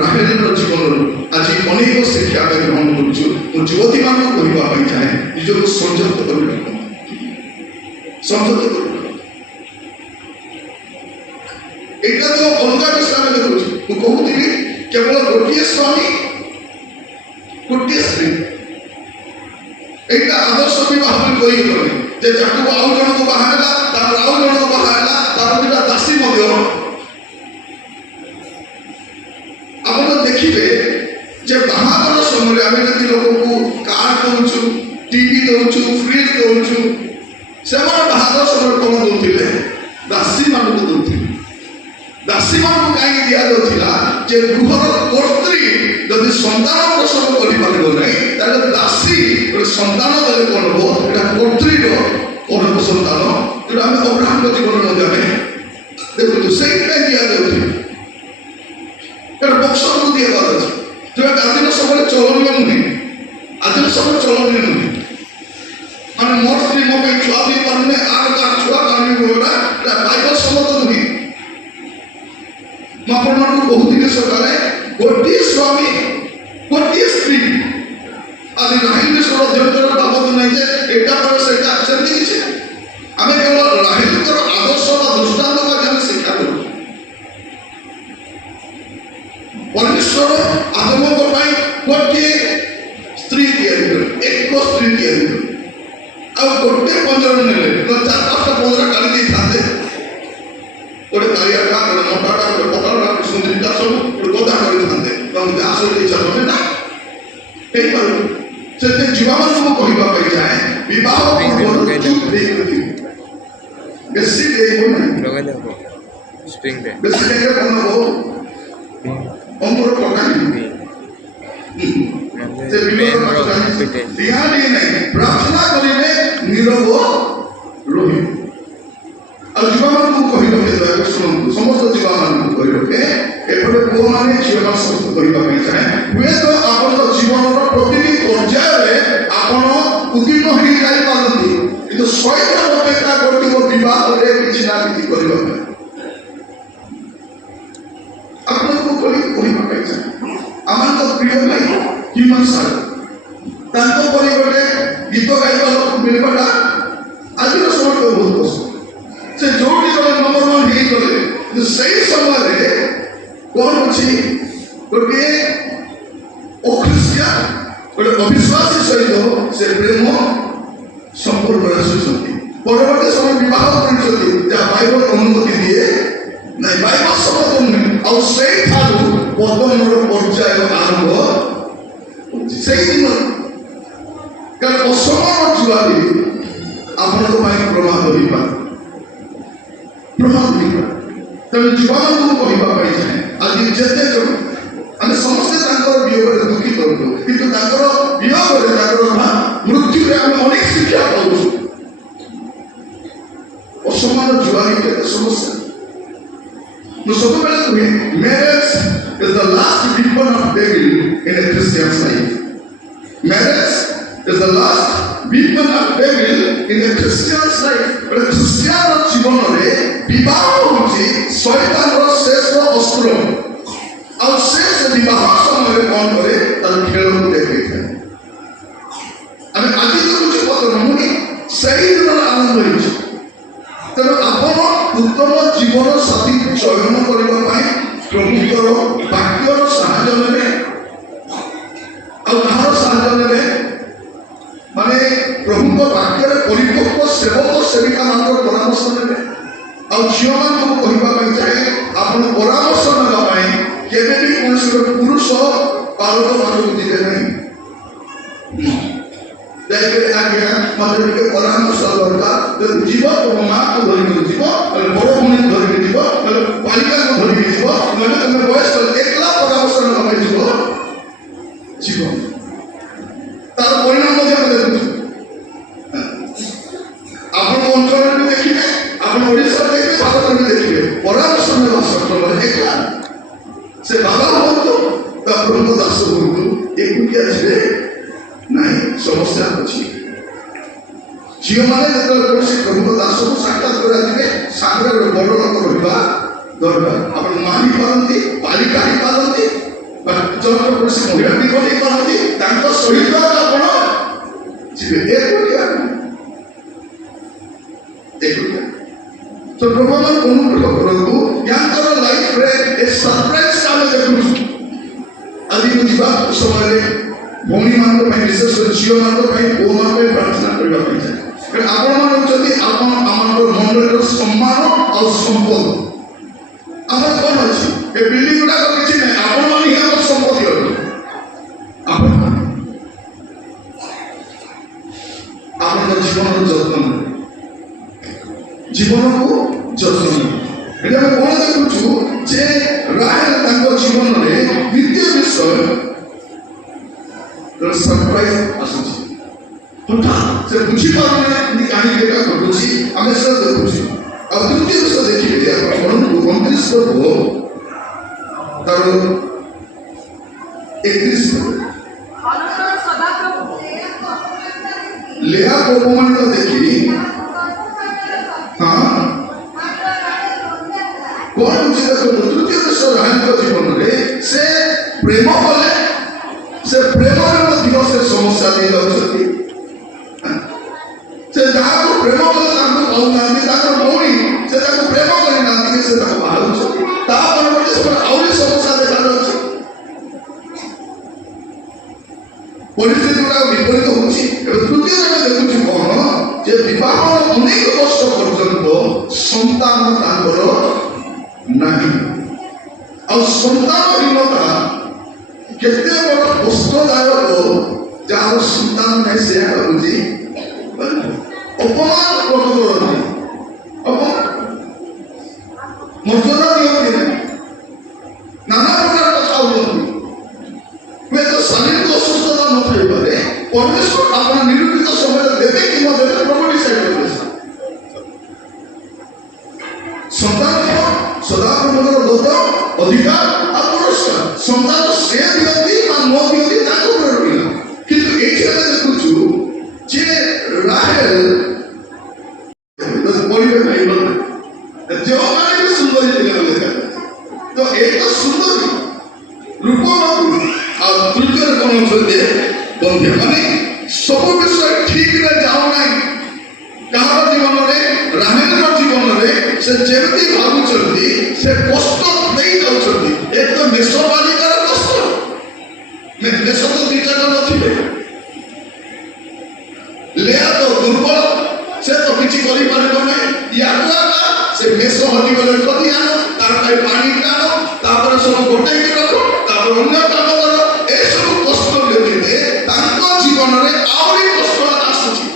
ରାହେଲର ଜୀବନରୁ ଆଜି ଅନେକ ଶିକ୍ଷା ଆମେ ଗ୍ରହଣ କରୁଛୁ। ମୁଁ ଯୁବତୀମାନଙ୍କୁ କହିବା ପାଇଁ ଚାହେଁ ନିଜକୁ ସଂଯତ କରି ରଖନ୍ତୁ ଏଇଟା ତ ଅଲଗା ବିଷୟ ଆମେ ଦେଖୁଛୁ। ମୁଁ କହୁଥିଲି କେବଳ ଗୋଟିଏ ସ୍ୱାମୀ ଗୋଟିଏ ସ୍ତ୍ରୀ এইটা আদর্শ বিবাহ বলি করি যে যাকে আউ জনক বাহা ହେଲା তারপর আউ জনক বাহা ହେଲା তারপর দুটা দাসী ମଧ୍ୟ ଆପଣ ଦେଖିବେ যে ବାହାଘର ସମୟରେ ଆମେ ଯଦି ଲୋକଙ୍କୁ କାର୍ ଦଉଛୁ ଟିଭି ଦଉଛୁ ଫ୍ରିଜ ଦଉଛୁ ସେମାନେ ବାହାଘର ସମୟରେ କଣ ଦଉଥିଲେ ଦାସୀ ମାନଙ୍କୁ ଦଉଥିଲେ ଦାସୀମାନଙ୍କୁ କାହିଁକି ଦିଆଯାଉଥିଲା ଯେ ଗୃହର କର୍ତ୍ରୀ ଯଦି ସନ୍ତାନ ପ୍ରସବ କରିପାରିବ ନାହିଁ ତାହେଲେ ଦାସୀ ଗୋଟେ ସନ୍ତାନ ଦେଲେ କ'ଣ ହବ, ଏଇଟା କର୍ତ୍ରୀର ଅର୍ଥ ସନ୍ତାନ, ଯୋଉଟା ଆମେ ଅବ୍ରାହ୍ମଙ୍କ ଜୀବନ ମଧ୍ୟ ଆମେ ଦେଖୁଛୁ। ସେଇଥିପାଇଁ ଦିଆଯାଉଛି, ଏଇଟା ବଂଶକୁ ଦିଆବାର ଅଛି, ଯୋଉଟା ଆଜିର ସମୟରେ ଚଳନୀୟ ନୁହେଁ, ଆଜିର ସମୟରେ ଚଳନୀୟ ନୁହେଁ। ମାନେ ମୋର ସ୍ତ୍ରୀ ମୋ ପାଇଁ ଛୁଆ ଦେଇପାରୁନି, ଆର କାହାର ଛୁଆ କାହିଁକି ଏଇଟା ବାଇବଲ ସମ୍ମତ ନୁହେଁ। ମୁଁ ଆପଣମାନଙ୍କୁ କହୁଥିଲି ସକାଳେ, ଗୋଟିଏ ସ୍ୱାମୀ ଗୋଟିଏ ସ୍ତ୍ରୀ ଆଜି ରାହିଲ ଷଡ଼ଯନ୍ତ୍ରର ବାବଦ ନାହିଁ ଯେ ଏଇଟା ପରେ ସେଇଟା, ସେମିତି କିଛି ଆମେ କେବଳ ରାହିଲଙ୍କର ଆଦର୍ଶ ବା ଦୃଷ୍ଟାନ୍ତ ପାଇଁ ଆମେ ଶିକ୍ଷା କରୁଛୁ। ପରମେଶ୍ୱର ଆଦମଙ୍କ ପାଇଁ ଗୋଟିଏ ସ୍ତ୍ରୀ ତିଆରି କଲେ, ଏକ ସ୍ତ୍ରୀ ତିଆରି କଲେ, ଆଉ ଗୋଟେ ପଞ୍ଜର ନେଲେ, 4-5ଟା ପଞ୍ଜର କାଢି ଦେଇଥାନ୍ତେ, ଗୋଟେ କାଳିଆଟା, ଗୋଟେ ମୋଟାଟା, ଗୋଟେ ପତଳାଟା, ଗୋଟେ ସୁନ୍ଦରୀଟା, ସବୁ ଗୋଟେ ଗଦା କରିଥାନ୍ତେ, ତମକୁ ଆସରେ ଇଚ୍ଛା କଲେ ନା ହେଇପାରିବ। ସେଥିପାଇଁ ଯୁବାମାନଙ୍କୁ କହିବା ପାଇଁ ଚାହେଁ, ବିବାହ ପୂର୍ବରୁ ଚୁପ୍ ଦେଇକରି ବେଶୀ ଡେଇବ ନାହିଁ, ବେଶୀ ଡେଇଲେ କ'ଣ ହବ, ଅମର ପକାଇବି ସେ ଦିଆ ଦିଏ ନାହିଁ, ପ୍ରାର୍ଥନା କରିଲେ ନୀରବ ରହିବ। ଆଉ ଯୁବାମାନଙ୍କୁ କହିବା ପାଇଁ ଶୁଣନ୍ତୁ, ସମସ୍ତ ଯୁବାମାନଙ୍କୁ କହିବେ, ଏପଟେ ପୁଅମାନେ ଝିଅମାନେ ସମସ୍ତେ କହିବା ପାଇଁ ଚାହେଁ, ହୁଏତ ଆପଣଙ୍କ ଜୀବନର ପ୍ରତିଟି ପର୍ଯ୍ୟାୟରେ ଆପଣ ଉଦ୍ଦୀର୍ଣ୍ଣ ହେଇ ଯାଇପାରନ୍ତି, କିନ୍ତୁ ଶୈତାନ ଅପେକ୍ଷା କରୁଥିବ ବିବାହରେ କିଛି ନା କିଛି କରିବା ପାଇଁ। ଆପଣଙ୍କୁ କହିବା ପାଇଁ ଚାହେଁ, ଆମର ପ୍ରିୟ ଭାଇ ହ୍ୟୁମାନ ସାର୍, ତାଙ୍କ ପରି ଗୋଟେ ଗୀତ ଗାଇବା ଲୋକ ମିଳିବାଟା ଆଜିର ସମୟରେ ବହୁତ କଷ୍ଟ। ସେ ଯୋଉଠି ଗଲେ ନମ୍ବର 1 ହେଇଗଲେ, କିନ୍ତୁ ସେଇ ସମୟରେ କ'ଣ ଅଛି, ଗୋଟିଏ ଅଖ୍ରୀଷ୍ଟିଆନ ଗୋଟେ ଅବିଶ୍ୱାସୀ ସହିତ ସେ ପ୍ରେମ ସମ୍ପର୍କରେ ଆସୁଛନ୍ତି, ପରବର୍ତ୍ତୀ ସମୟ ବିବାହ କରିଛନ୍ତି, ଯାହା ବାଇବଲ ଅନୁମତି ଦିଏ ନାହିଁ, ବାଇବଲ ସମ୍ମତ ନୁହେଁ। ଆଉ ସେଇଠାରୁ ପତନର ପର୍ଯ୍ୟାୟ ଆରମ୍ଭ ସେଇଦିନ, କାରଣ ଅସମାନ ଜୁଆରୀ ଆପଣଙ୍କ ପାଇଁ ପ୍ରମାଦ ହେଇପାରେ, ପ୍ରମାଦ ହେଇପାରେ। ତେଣୁ ଯୁବାମାନଙ୍କୁ କହିବା ପାଇଁ ଚାହେଁ, ଆଜି ଯେତେ ଜଣ ଆମେ ସମସ୍ତେ ତାଙ୍କର ବିୟୋଗରେ ଦୁଃଖୀ କରୁଛୁ, କିନ୍ତୁ ତାଙ୍କର ବିୟୋଗରେ, ତାଙ୍କର ମୃତ୍ୟୁରେ ଆମେ ଅନେକ ଶିକ୍ଷା ପାଉଛୁ। ଅସମାନ ଜୁଆରୀ କେତେ ସମସ୍ୟା। ମୁଁ ସବୁବେଳେ କୁହେ, marriage is the last weapon of devil in a Christian's life. Marriage is the last weapon of devil in a Christian's life. ଗୋଟେ ଖ୍ରୀଷ୍ଟିଆନର ଜୀବନରେ ବିବାହ ହେଉଛି ଶୈତାନର ଶେଷ ଅସ୍ତ୍ର। ଆଉ ସେ ବିବାହ ସମୟରେ କ'ଣ କରେ, ତାର ଖେଳକୁ ଦେଖେଇଥାଏ। ଆମେ ଆଜି ଦେଖୁଛୁ ପତନ ନୁହେଁ, ସେହି ଦିନର ଆନନ୍ଦ ହେଉଛି। ତେଣୁ ଆପଣ ଉତ୍ତମ ଜୀବନ ସାଥୀ ଚୟନ କରିବା ପାଇଁ ପ୍ରଭୁଙ୍କର ବାକ୍ୟର ସାହାଯ୍ୟ ନେବେ। ଆଉ କାହାର ସାହାଯ୍ୟ ନେବେ, ମାନେ ପ୍ରଭୁଙ୍କ ବାକ୍ୟରେ ପରିପକ୍ୱ ସେବକ ସେବିକାମାନଙ୍କର ପରାମର୍ଶ ନେବେ। ଆଉ ଝିଅମାନଙ୍କୁ କହିବା ପାଇଁ ଚାହେଁ, ଆପଣ ପରାମର୍ଶ ନେବା ପାଇଁ କେବେ ବି କୌଣସି ଗୋଟେ ପୁରୁଷ ପାଲକ ପାଖକୁ ଯିବେ ନାହିଁ। ଯାଇକରି ଆଜ୍ଞା ମତେ ଟିକେ ପରାମର୍ଶ ଦରକାର, ଯଦି ଯିବ ତମ ମାଆକୁ ଧରିକି ଯିବ, ନହେଲେ ବଡ଼ ଭଉଣୀକୁ ଧରିକି ଯିବ, ନହେଲେ ବାଳିକାକୁ ଧରିକି ଯିବ, ନହେଲେ ତମେ ବୟସ ଏକଲା ପରାମର୍ଶ ନେବା ପାଇଁ ଯିବ, ତାର ପରିଣାମ ମଧ୍ୟ ଆମେ ଦେଖୁଛୁ। ଆପଣ ଅଞ୍ଚଳରେ ବି ଦେଖିବେ, ଆପଣ ଓଡ଼ିଶାରେ ଦେଖିବେ, ଭାରତରେ ବି ଦେଖିବେ, ପରାମର୍ଶ ନେବା ସତ୍ତ୍ୱେ ଏକଲା ସେ ବାବା ହୁଅନ୍ତୁ ବା ପ୍ରଭୁଙ୍କ ଦାସ ହୁଅନ୍ତୁ, ଏକୁଟିଆ ଯିବେ ନାହିଁ, ସମସ୍ୟା ଅଛି। ଝିଅମାନେ ଯେତେବେଳେ କୌଣସି ପ୍ରଭୁଙ୍କ ଦାସକୁ ସାକ୍ଷାତ କରାଯିବେ, ସାଙ୍ଗରେ ଗୋଟେ ବଡ଼ ଲୋକ ରହିବା ଦରକାର। ଆପଣ ମା ହେଇପାରନ୍ତି, ବାଳିକା ହେଇପାରନ୍ତି, ବା ଜଣଙ୍କର କୌଣସି ମହିଳା ଜୀବନ ହେଇପାରନ୍ତି, ତାଙ୍କ ସହିତ ଆପଣ ଯିବେ, ଏକୁଟିଆ ଏକୁଟିଆ। ତ ପ୍ରଭୁମାନେ ଅନୁଗ୍ରହ କରନ୍ତୁ, ୟାଙ୍କର ଲାଇଫରେ ଏ ସରପ୍ରାଇଜ ଆମେ ଦେଖୁଛୁ। ଆଜି ଯିବା ସମୟରେ ଭଉଣୀମାନଙ୍କ ପାଇଁ, ବିଶେଷ କରି ଝିଅମାନଙ୍କ ପାଇଁ, ପୁଅମାନଙ୍କ ପାଇଁ ପ୍ରାର୍ଥନା କରିବା ପାଇଁ ଚାହେଁ। କାରଣ ଆପଣମାନେ ହେଉଛନ୍ତି ଆମର ମଣ୍ଡଳୀର ସମ୍ମାନ ଆଉ ସମ୍ପଦ। ଆମର କ'ଣ ଅଛି, ଏ ବିଲ୍ଡିଂ ଗୁଡ଼ାକ କିଛି ନାହିଁ, ଆପଣମାନେ ହିଁ ଆମର ସମ୍ପତ୍ତି ଅଛି। ଆପଣଙ୍କ ଜୀବନର ଯତ୍ନ ନେବେ, ଜୀବନକୁ ଯତ୍ନ ନେବେ। ଏଠି ଆମେ କ'ଣ ଦେଖୁଛୁ, ଯେ ରାହେଲ ତାଙ୍କ ଜୀବନରେ ଦ୍ୱିତୀୟ ବିଷୟ ସରପ୍ରାଇଜ ଆସୁଛି। ହଠାତ୍ ସେ ବୁଝିପାରୁନି କାହିଁକି ଏଇଟା ଘଟୁଛି, ଆମେ ସେଟା ଦେଖୁଛି। ଆଉ ତୃତୀୟ ବିଷୟ ଦେଖିବେ ଆପଣ ପଢନ୍ତୁ 29 ପର୍ବ ତାର 31 ପର୍ବ। ଲେଆକୁ ଅପମାନିତ ଦେଖି କଣ ହଉଛି ଦେଖନ୍ତୁ, ତୃତୀୟ ବିଷୟ ରାହେଲଙ୍କ ଜୀବନରେ ସେ ପ୍ରେମ କଲେ, ସେ ପ୍ରେମରେ ମଧ୍ୟ ସେ ସମସ୍ୟା ଦେଇ ଯାଉଛନ୍ତି। ସେ ଯାହାକୁ ପ୍ରେମ କଲେ ତାଙ୍କୁ ପାଉନାହାନ୍ତି, ତାଙ୍କର ଭଉଣୀ ସେ ତାକୁ ପ୍ରେମ କରିନାହାନ୍ତି, ସେ ତାକୁ ବାହାରୁଛନ୍ତି। ତାପରେ ମଧ୍ୟ ସେମାନେ ଆହୁରି ସମସ୍ୟା ଦେଖାଯାଉଛି। ପରିସ୍ଥିତି ଗୁଡାକ ବିପରୀତ ହଉଛି। ଏବେ ତୃତୀୟ ଆମେ ଦେଖୁଛୁ କଣ, ଯେ ବିବାହ ଅନେକ ବର୍ଷ ପର୍ଯ୍ୟନ୍ତ ସନ୍ତାନ ତାଙ୍କର ନାହିଁ। ଆଉ ସନ୍ତାନହୀନତା କେତେ ବଡ଼ କଷ୍ଟଦାୟକ, ଯାହାର ସନ୍ତାନ ନାହିଁ ସେ ଭାବୁଛି ଅପମାନ କରନ୍ତି, ମର୍ଯ୍ୟାଦା ଦିଅନ୍ତି ନାହିଁ, ନାନା ପ୍ରକାର କଥା ହୁଅନ୍ତି। ହୁଏତ ଶାରୀରିକ ଅସୁସ୍ଥତା ନଥାଇପାରେ, ପରମେଶ୍ୱର ଆପଣ ନିରୂପିତ ସମୟରେ ଦେବେ କିମ୍ବା ଦେବେ ପ୍ରଭୁ ଡିସାଇଡ୍ କରିବେ। ସନ୍ତାନ ସଦାପ୍ରଭୁଙ୍କର ଦତ୍ତ ଅଧିକାର ଆଉ ପୁରସ୍କାର। ସନ୍ତାନ ସେ ଦିଅନ୍ତି ନା ନ ଦିଅନ୍ତି ତାଙ୍କ ଉପରେ ରହିଲା। କିନ୍ତୁ ଏଇଠି ଆମେ ଦେଖୁଛୁ ଯେ ରାହେଲ ପଢିବେ ଭାଇ ଯେଉଁମାନେ ବି ସୁନ୍ଦରୀ ଥିଲେ ଲେଖା, ତ ଏଇ ତ ସୁନ୍ଦରୀ ରୂପ ଆଉ ତୃତୀୟରେ କଣ ଅଛନ୍ତି ବନ୍ଧ୍ୟ, ମାନେ ସବୁ ବିଷୟ ଠିକରେ ଯାଉନାହିଁ କାହାର ଜୀବନରେ। ରାହେଲଙ୍କ ଜୀବନରେ ସେ ଯେମିତି ଭାବୁଛନ୍ତି ସେ କଷ୍ଟ ଦେଇ ଯାଉଛନ୍ତି। ଏକ ତ ମେଷ ବାଲିକାର କଷ୍ଟ, ମେଷ ତ ଦି ଚାର ନଥିବେ, ଲେଆ ତ ଦୁର୍ବଳ, ସେ ତ କିଛି କରିପାରିବ ନାହିଁ। ୟାକୁ ଆକା ସେ ମେଷ ହଟିଗଲେ ଖଦି ଆଣ, ତାର ପାଇଁ ପାଣି ଟାଣ, ତାପରେ ସବୁ ଗୋଟେଇକି ରଖ, ତାପରେ ଅନ୍ୟ କାମ କର। ଏସବୁ କଷ୍ଟ ବ୍ୟତୀତ ତାଙ୍କ ଜୀବନରେ ଆହୁରି କଷ୍ଟ ଆସୁଛି।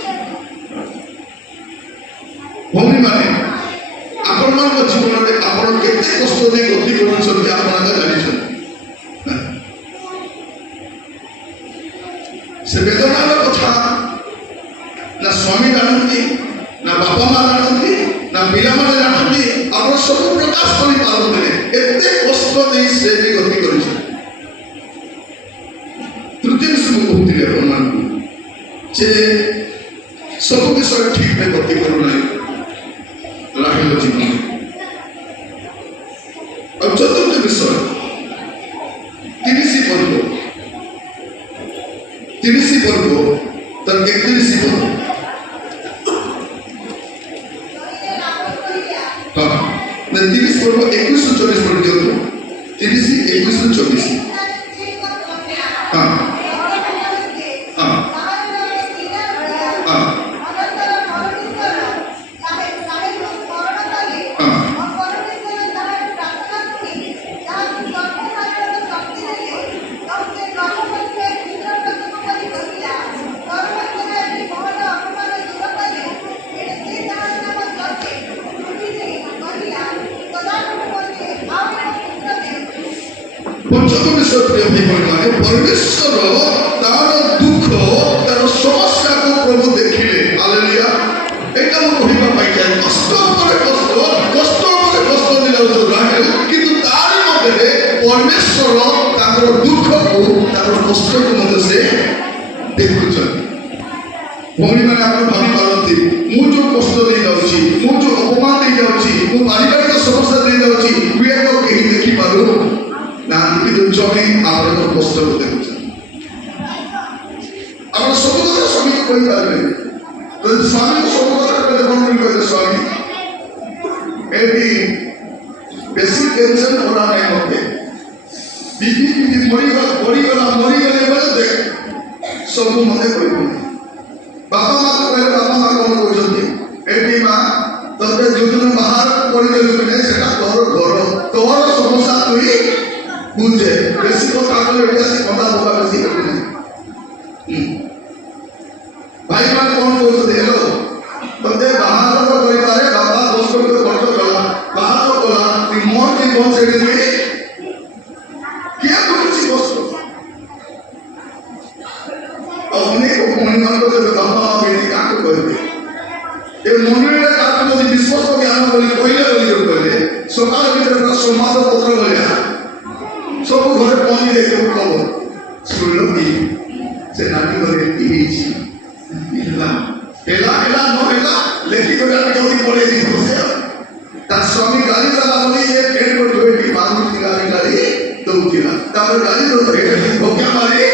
ଭଉଣୀମାନେ, ଆପଣମାନଙ୍କ ଜୀବନରେ ଆପଣ କେତେ କଷ୍ଟ ଦେଇ ଗତି କରୁଛନ୍ତି ଆପଣ ଜାଣିଛନ୍ତି? ସେ ବେଦନାର କଥା ନା ସ୍ୱାମୀ ଜାଣନ୍ତି, ନା ବାପା ମା ଜାଣନ୍ତି, ନା ପିଲାମାନେ ଜାଣନ୍ତି। ଆପଣ ସବୁ ପ୍ରକାଶ କରିପାରନ୍ତି। ଏତେ କଷ୍ଟ ଦେଇ ସେ ବି ଗତି କରିଛନ୍ତି। ତୃତୀୟ ବିଷୟ ମୁଁ କହୁଥିଲି ଆପଣମାନଙ୍କୁ ଯେ ସବୁ ବିଷୟ ଠିକରେ ଗତି କରୁନାହିଁ ରାହେଲ ଜୀବନ। ଆଉ ଚତୁର୍ଥ ବିଷୟ 30 ପର୍ବ ତାର 31 ପର୍ବ। ହଁ 30 ପର୍ବ 21-24 ପର୍ଯ୍ୟନ୍ତ। 30, 21-24। ହଁ ହଁ ହଁ পঞ্চম বিষয় প্রিয় ভাই, পরমেশ্বর তার দুঃখ তার সমস্যাকে প্রভু দেখিলে। হালেলুয়া। এটা ମୁଁ କହିବା ପାଇଁ ଚାହେଁ, କଷ୍ଟ ଉପରେ କଷ୍ଟ ଦିଆଯାଉଛି ରାହେଲ, କିନ୍ତୁ ତାରି ମଧ୍ୟରେ ପରମେଶ୍ୱର ତାଙ୍କର ଦୁଃଖକୁ ତାଙ୍କର କଷ୍ଟକୁ ମଧ୍ୟ ସେ ଦେଖୁଛନ୍ତି। ଭଉଣୀମାନେ ଆପଣ ଭାବିପାରନ୍ତି, ମୁଁ ଯୋଉ କଷ୍ଟ ଦେଇଯାଉଛି, ମୁଁ ଯୋଉ ଅପମାନ ଦେଇଯାଉଛି, ମୁଁ ପାରିବାରିକ ସମସ୍ୟା ଦେଇଯାଉଛି, ହୁଏତ କେହି ଦେଖିପାରୁ ନାହାନ୍ତି, କିନ୍ତୁ ଜଣେ ଆପଣଙ୍କ କଷ୍ଟକୁ ଦେଖୁଛନ୍ତି। ଆପଣ ସବୁ କଥା ସ୍ୱାମୀକୁ କହିପାରିବେ। ଯଦି ସ୍ୱାମୀକୁ ସବୁ କଥା କହିଲେ କଣ କହିଲେ, ସ୍ୱାମୀ ଏଠି ବେଶୀ ଟେନସନ କରା ନାହିଁ, ମତେ ବିପି ମରିଗଲେ ବୋଲେ ଦେଖ ସବୁ ମତେ କହିବନି। ବାପା ମା କହିଲେ, ବାପା ମା କଣ କହୁଛନ୍ତି, ଏଠି ମା ତତେ ଯୋଉଦିନ ବାହାର କରିଦେଲୁ ନାହିଁ ସେଟା ତୋର ଘର, ତୋର ସମସ୍ୟା ତୁଇ ବୁଝେ। ବେଶୀ କଥା କଲେ ଏଠି ଆସି କଥା ବୋକା ବେଶୀ କରିବେ। ଭାଇ ମାନେ କଣ କହୁଛନ୍ତି, ହେଲୋ ତତେ ବାହାଘର କରିବାରେ ବାପା 10 ଲକ୍ଷ ଖର୍ଚ୍ଚ କଲା, ବାହାଘର କଲା, ମୋର ଜୀବନ ସେଠି ଏ ମଣ୍ଡଳୀରେ କାହାକୁ ଯଦି ବିଶ୍ୱାସ ଜ୍ଞାନ ବୋଲି କହିଲେ ସକାଳ ଭିତରେ ପୁରା ସମ୍ବାଦ ପତ୍ର ଭଳିଆ ସବୁ ଘରେ ପହଞ୍ଚି ଯାଇଥିବ ଖବର ଶୁଣିଲ କି ସେ ନାଟି ଘରେ କି ହେଇଛି ହେଲା ହେଲା ହେଲା ନ ହେଲା ଲେଖିକରି ଆମେ ଜଲ୍ଦି ପଳେଇ ଦେଇଥିବ ସେ ତାର ସ୍ୱାମୀ ଗାଳି ଦେଲା ବୋଲି ଏ ଫେର କରିଥିବେ ଟିକେ ବାନ୍ଧୁଛି ଗାଳି ଦଉଥିଲା ତାପରେ ଗାଳି ଦଉଥିଲେ ଭୋକିଆ ମାରି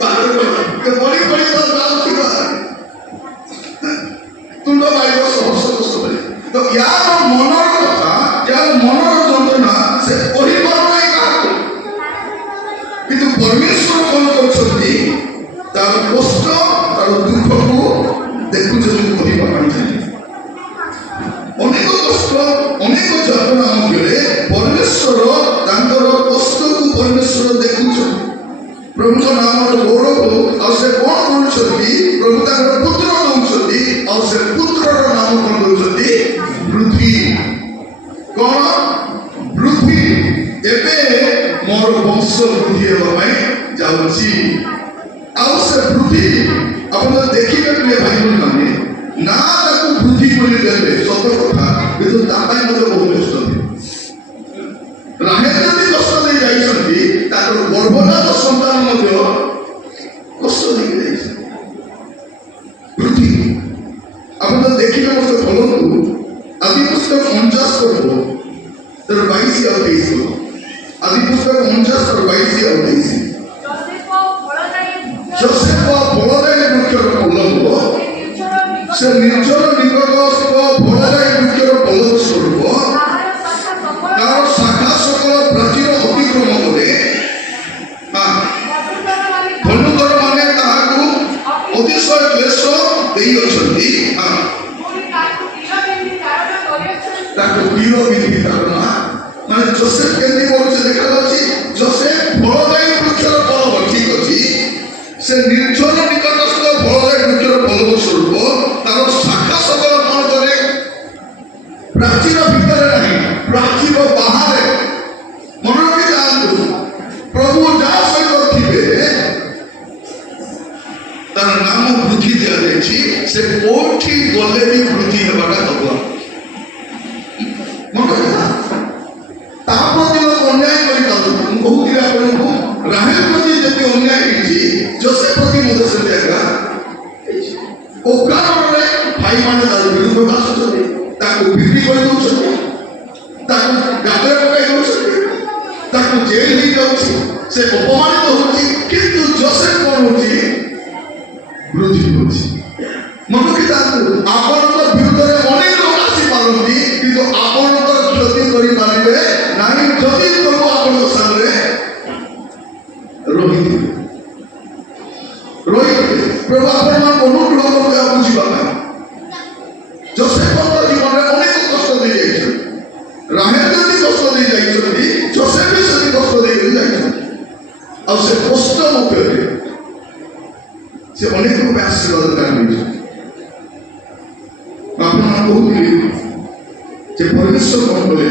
ବାହାର କଲା ପଡ଼ି ପଡ଼ି ତ ଯାଉଥିବା ତୁଣ୍ଡ ବାଇବ ସମସ୍ତ କଷ୍ଟ କରି ତ ୟାର ମନର କଥା ୟାର ମନର ଯନ୍ତ୍ରଣା ସେ କହିପାରୁନାହିଁ କାହାକୁ କିନ୍ତୁ ପରମେଶ୍ୱର କ'ଣ କରୁଛନ୍ତି ତାର କଷ୍ଟ ତାର ଦୁଃଖକୁ ଦେଖୁଛନ୍ତି କହିବା ପାଇଁ ଅନେକ କଷ୍ଟ ଅନେକ ଯନ୍ତ୍ରଣା ମଧ୍ୟରେ ପରମେଶ୍ୱର ତାଙ୍କର କଷ୍ଟକୁ ପରମେଶ୍ୱର ଦେଖୁଛନ୍ତି ପ୍ରଭୁଙ୍କ ନାମର ଗୌରବ ଆଉ ସେ କ'ଣ କରୁଛନ୍ତି ପ୍ରଭୁ ତାଙ୍କର ପୁତ୍ର ଦଉଛନ୍ତି ଆଉ ସେ ପୁତ୍ରର ନାମ କ'ଣ ଦଉଛନ୍ତି ବୃଦ୍ଧି କ'ଣ ବୃଦ୍ଧି ଏବେ ମୋର ବଂଶ ବୃଦ୍ଧି ହେବା ପାଇଁ ଯାଉଛି ଆଉ ସେ ବୃଦ୍ଧି ଆପଣ ଦେଖିବେ ପ୍ରିୟ ଭାଇ ଭଉଣୀମାନେ ନା ତାକୁ ବୃଦ୍ଧି ବୋଲି ଦେଲେ ସତ କଥା କିନ୍ତୁ ତା ପାଇଁ ମଧ୍ୟ ବହୁତ କଷ୍ଟ ରାହେଲ ଯଦି କଷ୍ଟ ଦେଇ ଯାଇଛନ୍ତି ତାଙ୍କର ଗର୍ଭଜାତ ସନ୍ତାନ ମଧ୍ୟ କଷ୍ଟ ଦେଇକି ଯାଇଛନ୍ତି ବୃଦ୍ଧି ଆପଣ ଦେଖିବେ ମଧ୍ୟ ଫଳନ୍ତୁ ଆଦି ପୁସ୍ତକ 49 ପର୍ବ ତାର 22 ଆଉ 23 ଆଦି ପୁସ୍ତକ 49 ଆଉ 22 ଆଉ 23 ଯୋସେଫ ଫଳଦାୟୀ ବୃକ୍ଷର ପଲ୍ଲବ ସେ ନିର୍ଜନ ନିକଟସ୍ଥ ଫଳଦାୟୀ ବୃକ୍ଷର ପଲ୍ଲବ ସ୍ୱରୂପ ତାର ଶାଖା ସକଳ ପ୍ରାଚୀର ଅତିକ୍ରମ କରେ ବନ୍ଧୁକର ମାନେ ତାହାକୁ ଅତିଶୟ କ୍ଲେଶ ଦେଇଅଛନ୍ତି ତାକୁ ପ୍ରିୟ ବିଧି ଧାରଣା ମାନେ ଯୋସେଫ କେମିତି କରୁছে ଦେଖାଯାଉଛି ଯୋସେଫ ଫଳଦାୟୀ ବୃକ୍ଷର ପଲ୍ଲବ ଠିକ ଅଛି ସେ ନିର୍ଜନ ନିକଟସ୍ଥ ଫଳଦାୟୀ ବୃକ୍ଷର ପଲ୍ଲବ ସ୍ୱରୂପ ତାର ଶାଖା ସକଳ କ'ଣ କରେ ପ୍ରାଚୀର ଭିତରେ ନାହିଁ ପ୍ରାଚୀର ବାହାରେ ମନେ ରଖି ଯାଆନ୍ତୁ ପ୍ରଭୁ ଯାହା ସହିତ ଥିବେ ତାର ନାମ ବୃଦ୍ଧି ଦିଆଯାଇଛି ସେ କୋଉଠି ଗଲେ ବି ବୃଦ୍ଧି ହେବାଟା ହବ ମନେ ରଖିଥା ତା ପ୍ରତି ଲୋକ ଅନ୍ୟାୟ କରିପାରୁ ମୁଁ କହୁଥିଲି ଆପଣଙ୍କୁ ରାହେଲ ପ୍ରତି ଯେତେ ଅନ୍ୟାୟ ହେଇଛି ଯୋସେଫ ପ୍ରତି ମଧ୍ୟ ସେମିତି ଏକା ଅକାରଣରେ ଭାଇମାନେ ତାର ବିରୁଦ୍ଧ ଆସୁଛନ୍ତି ତାକୁ ବିକ୍ରି କରିଦେଉଛନ୍ତି ତାକୁ ଗାତରେ ପକାଇ ଦେଉଛନ୍ତି ତାକୁ ଜେଲ ହେଇଯାଉଛି ସେ ଅପମାନିତ ହେଉଛି କିନ୍ତୁ ଯୋସେଫ କ'ଣ ହେଉଛି ବୃଦ୍ଧି ହେଉଛି ମନେ ରଖିଥାନ୍ତୁ ଆପଣଙ୍କ ବିରୁଦ୍ଧରେ ଅନେକ ଲୋକ ଆସିପାରନ୍ତି କିନ୍ତୁ ଆପଣଙ୍କର କ୍ଷତି କରିପାରିବେ ନାହିଁ ଯଦି ପ୍ରଭୁ ଆପଣଙ୍କ ସାଙ୍ଗରେ ରହିଥିବେ ପ୍ରଭୁ ଆପଣମାନଙ୍କୁ ଅନୁଗ୍ରହ କରିବେ ବୁଝିବା ପାଇଁ ଯୋସେଫଙ୍କ ଜୀବନରେ ଅନେକ କଷ୍ଟ ଦେଇଯାଇଛନ୍ତି ରାହେଲ ଯଦି କଷ୍ଟ ଦେଇ ଯାଇଛନ୍ତି ଯୋସେଫ ବି ସେମିତି କଷ୍ଟ ଦେଇକରି ଯାଇଛନ୍ତି ଆଉ ସେ କଷ୍ଟ ମଧ୍ୟରେ ସେ ଅନେକ ରୂପେ ଆଶୀର୍ବାଦ ଦାନ ଦେଇଛନ୍ତି ଆପଣମାନେ କହୁଥିଲି ଯେ ପରମେଶ୍ୱର କ'ଣ କଲେ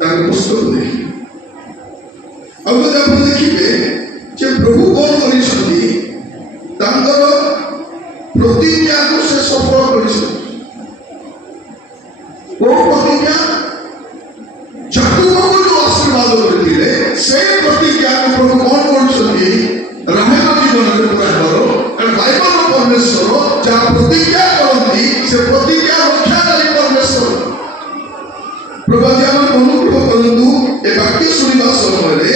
ତାଙ୍କ କଷ୍ଟକୁ ଦେଖି ଆଉ ଯଦି ଆପଣ ଦେଖିବେ ଯେ ପ୍ରଭୁ କ'ଣ କରିଛନ୍ତି ତାଙ୍କର ପ୍ରତିଜ୍ଞାକୁ ସେ ସଫଳ କରିଛନ୍ତି କୋଉ ପ୍ରତିଜ୍ଞା ଯାକୁବକୁ ଯୋଉ ଆଶୀର୍ବାଦ କରିଥିଲେ ସେଇ ପ୍ରତିଜ୍ଞାକୁ ପ୍ରଭୁ କ'ଣ କରୁଛନ୍ତି ରାହେଲ ଜୀବନରେ ପୁରା ହେବାର କାରଣ ବାଇବଲର ପରମେଶ୍ୱର ଯାହା ପ୍ରତିଜ୍ଞା କରନ୍ତି ସେ ପ୍ରତିଜ୍ଞା ରକ୍ଷାକାରୀ ପରମେଶ୍ୱର ପ୍ରଭୁ ଆଜି ଆମର ଅନୁଗ୍ରହ କରନ୍ତୁ ଏ ବାକ୍ୟ ଶୁଣିବା ସମୟରେ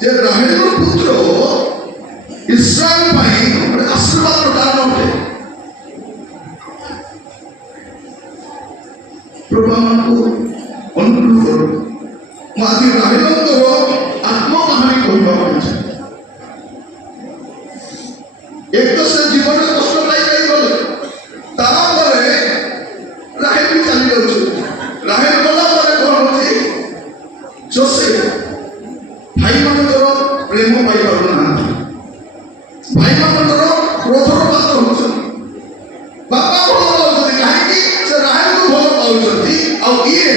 ଯେ ରାହେଲର ପୁତ୍ର ଇସ୍ରାଏଲ ପାଇଁ ଆଶୀର୍ବାଦର କାରଣ ଅଟେ ପ୍ରଭୁ ଆମକୁ ଅନୁଗ୍ରହ କରୁ ମୁଁ ଆଜି ରାହେଲଙ୍କର ଆତ୍ମକାହାଣୀ କହିବାକୁ ଚାହେଁ ଏକ ତ ସେ ଜୀବନରେ କଷ୍ଟ ପାଇ ଗଲେ ତାପରେ ରାହେଲ ବି ଚାଲି ଯାଉଛି ରାହେଲ ଗଲା ପରେ କ'ଣ ହେଉଛି ଯୋସେଫ ଭାଇମାନଙ୍କର ପ୍ରେମ ପାଇପାରୁନାହାନ୍ତି ଭାଇମାନଙ୍କର କ୍ରୋଧର ପାତ୍ର ହେଉଛନ୍ତି ବାପା ଭଲ ପାଉଛନ୍ତି କାହିଁକି ସେ ରାହେଲକୁ ଭଲ ପାଉଛନ୍ତି ଆଉ ଇଏ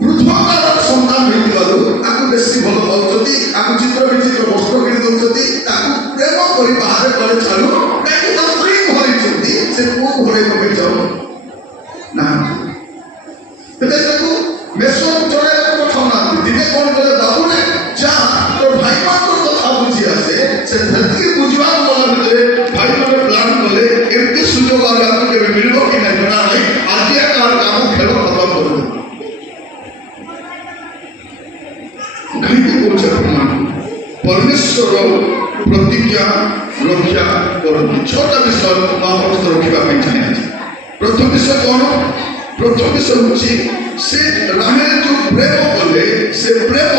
ବୃଦ୍ଧକାଳର ସନ୍ତାନ ହେଇଥିବାରୁ प्रथम विषय कौन प्रथम विषय हूँ से राहेल जो प्रेम कले से प्रेम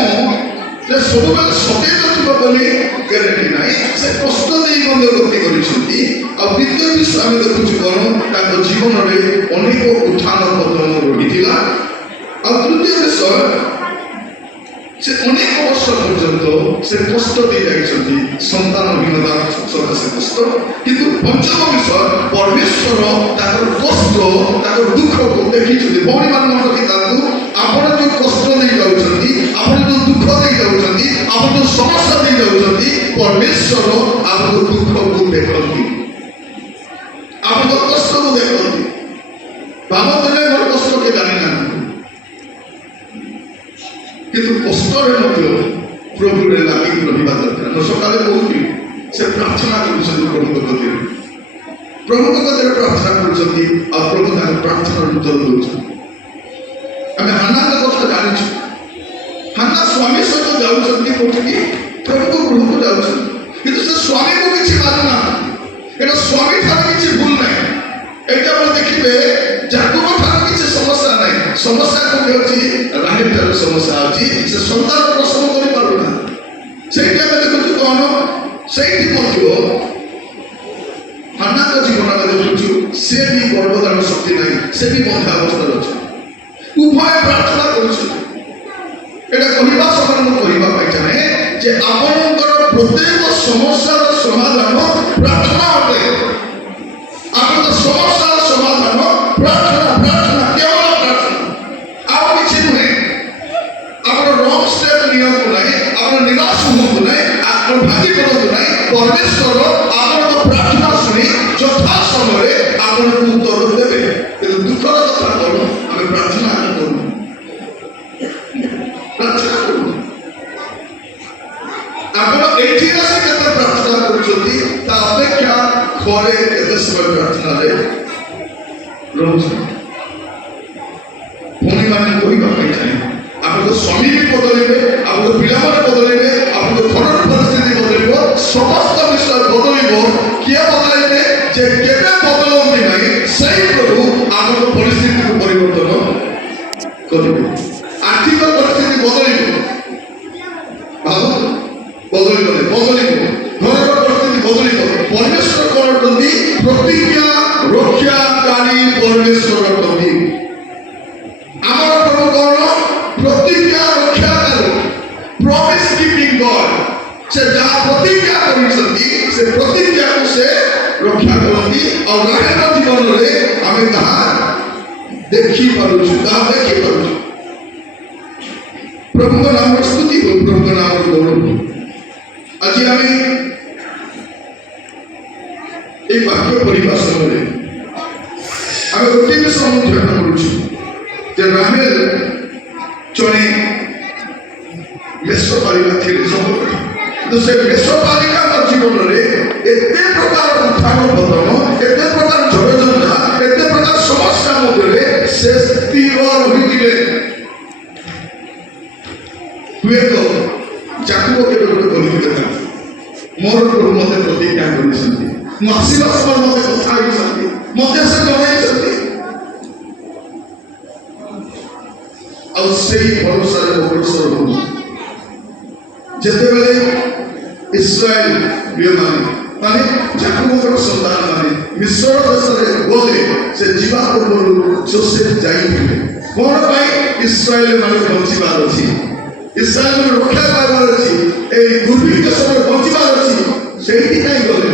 जे सब बेले सतेज थिबो बोली ग्यारंटी नाही से कष्ट देई बंद गति करिसथि आ द्वितीय विषय आमे देखुछु कोन ताको जीवन रे अनेक उत्थान पतन रहिथिला आ तृतीय विषय से अनेक वर्ष पर्यंत से कष्ट दे जाइछथि संतानहीनता सकाशे कष्ट किंतु पंचम विषय परमेश्वर ताकर कष्ट ताकर दुख को देखिछथि भौणी मान कि ताकू आपण जो कष्ट दे जाउछथि आपण जो दुख दे जाउछथि आपण जो समस्या दे जाउछथि परमेश्वर आपको दुख को देखथि आपण को कष्ट को देखथि भावतले मोर कष्ट के जानि ना किंतु कष्टरे मध्य प्रभु रे लागि रहिबा दरकार तो सकाले कहूची से प्रार्थना करूछन प्रभु कते प्रभु कते प्रार्थना करूछथि आ प्रभु तार प्रार्थना उत्तर दउछन हमें हाना का कथा जानिछु हाना स्वामी सहित जाउछथि कोठी प्रभु को गृह को जाउछन किंतु से स्वामी को किछि मानु ना एटा स्वामी थार किछि भूल नै एटा पर देखिबे जाकुब थार किछि समस्या नै समस्या को होची राहेल थार समस्या होची से संतान प्रसव करि पारु ना सेटा में देखु कोन सेठी मध्य हाना का जीवन में देखु से भी गर्भधारण शक्ति नै से भी बंधा अवस्था अछि उभय प्रार्थना करूछु एटा कहिबा समय म कहिबा पाइ जाने जे आपनकर प्रत्येक समस्यार समाधान प्रार्थना अटे आपन समस्यार समाधान प्रार्थना प्रार्थना केवल प्रार्थना आप किछि नुहे आपन रॉन्ग स्टेप नियम को नै आपन निराश हो नै आपन भागी करत नै परमेश्वर आपन प्रार्थना सुनी यथा समय आपन उत्तर देबे किंतु दुखर कथा करू हम प्रार्थना करू प्रार्थना करू आपन एठी आसे केते प्रार्थना करूछथि ता अपेक्षा घरे केते समय प्रार्थना रे रहउछ भूमि माने कहिबा पाइ जाय आपन स्वामी भी बदलिबे आपन पिला माने बदलिबे आपन घरर परिस्थिति बदलिबो समस्त विषय बदलिबो किया बदलाइबे जे केबे बदलंती नाही सही प्रभु आपन परिस्थिति को परिवर्तन करिबे आर्थिक परिस्थिति बदलिबो भाव बदलिबो घरर परिस्थिति बदलिबो परमेश्वर करतंती प्रतिज्ञा रक्षाकारी परमेश्वर करतंती आमर प्रभु कोन प्रतिज्ञा रक्षाकारी प्रॉमिस कीपिंग गॉड से जहाँ प्रतिज्ञा करिसथि से प्रतिज्ञा को से रक्षा करती और राहेल जीवन रे हमें ताहा देखि पारुछु प्रभु का नाम स्तुति हो प्रभु का नाम गौरव आज हमें एक वाक्य पढ़िबा समय हमें गोटे विषय ध्यान करूछु जे राहेल जने मेषपालिका थिले सब तो से मेषपालिका जीवन रे एते प्रकार उत्थान पतन एते प्रकार झड़झंझा एते प्रकार समस्या मध्य से स्थिर रहिथिले हुए तो जाकुब के गोटे बोलिथिले था मोर प्रभु मते प्रतिज्ञा करिसथि मु आसीला समय मते कथा करिसथि मते से जणाइसथि और सही भरोसा रे परमेश्वर हो जते बेले इस्राएल माने जाकुबकर संतान माने मिस्र देश रे गले से जीवा पूर्व जोसेफ जाइथिले कोन भाई इस्राएल माने बंचिबार अछि इस्राएल में रक्षा पाइबार अछि ए दुर्भिक्ष समय बंचिबार अछि सेठी काई गले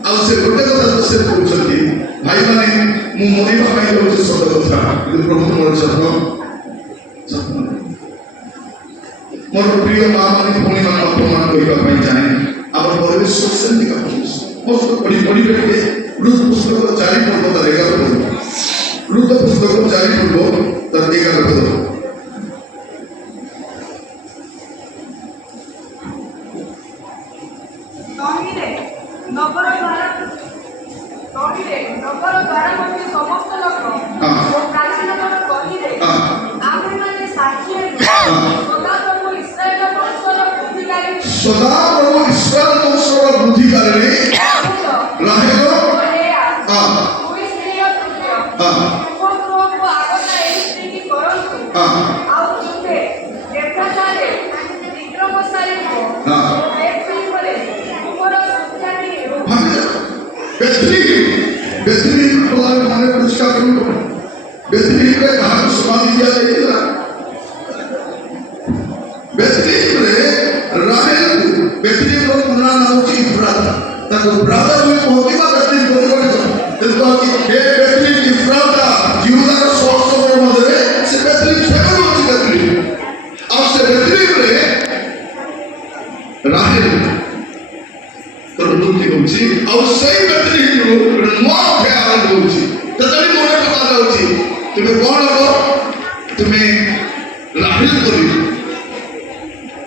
आ से गोटे कथा जोसेफ कहउछथि भाई माने मु मरिबा पाइ रहउछि सत कथा किंतु प्रभु मोर जन्म मोर प्रिय मां माने भूमि मान अपमान कहिबा पाइ जाने आबर परमेश्वर सेंति का मस्त पढ़ी बेटे रुत पुस्तक 4 पद 11 पद रुत पुस्तक 4 पद 11 पद नगर द्वारा मध्य समस्त लोक ओ प्राचीनतर कहिले आमे माने साक्षी सदा प्रभु इस्राएल वंशर बुद्धिकारी राहेल बेथलेहेम को माने उसका करो बेथलेहेम रे कहा समाधि दिया जाएगा बेथलेहेम रे राहेल बेथलेहेम रो पुना नाम छी इफ्राता ताको ब्रादर में पहुंचीबा बेथलेहेम को देखो कि हे बेथलेहेम इफ्राता यहूदा रो सोर्स रो मधरे से बेथलेहेम सेवन होची बेथलेहेम और से बेथलेहेम रे राहेल प्रभुति होची और सही बेथलेहेम रो नवा ख्याल होची ततली मोरे पता होची तुम्हें कौन हो तुम्हें राहेल करी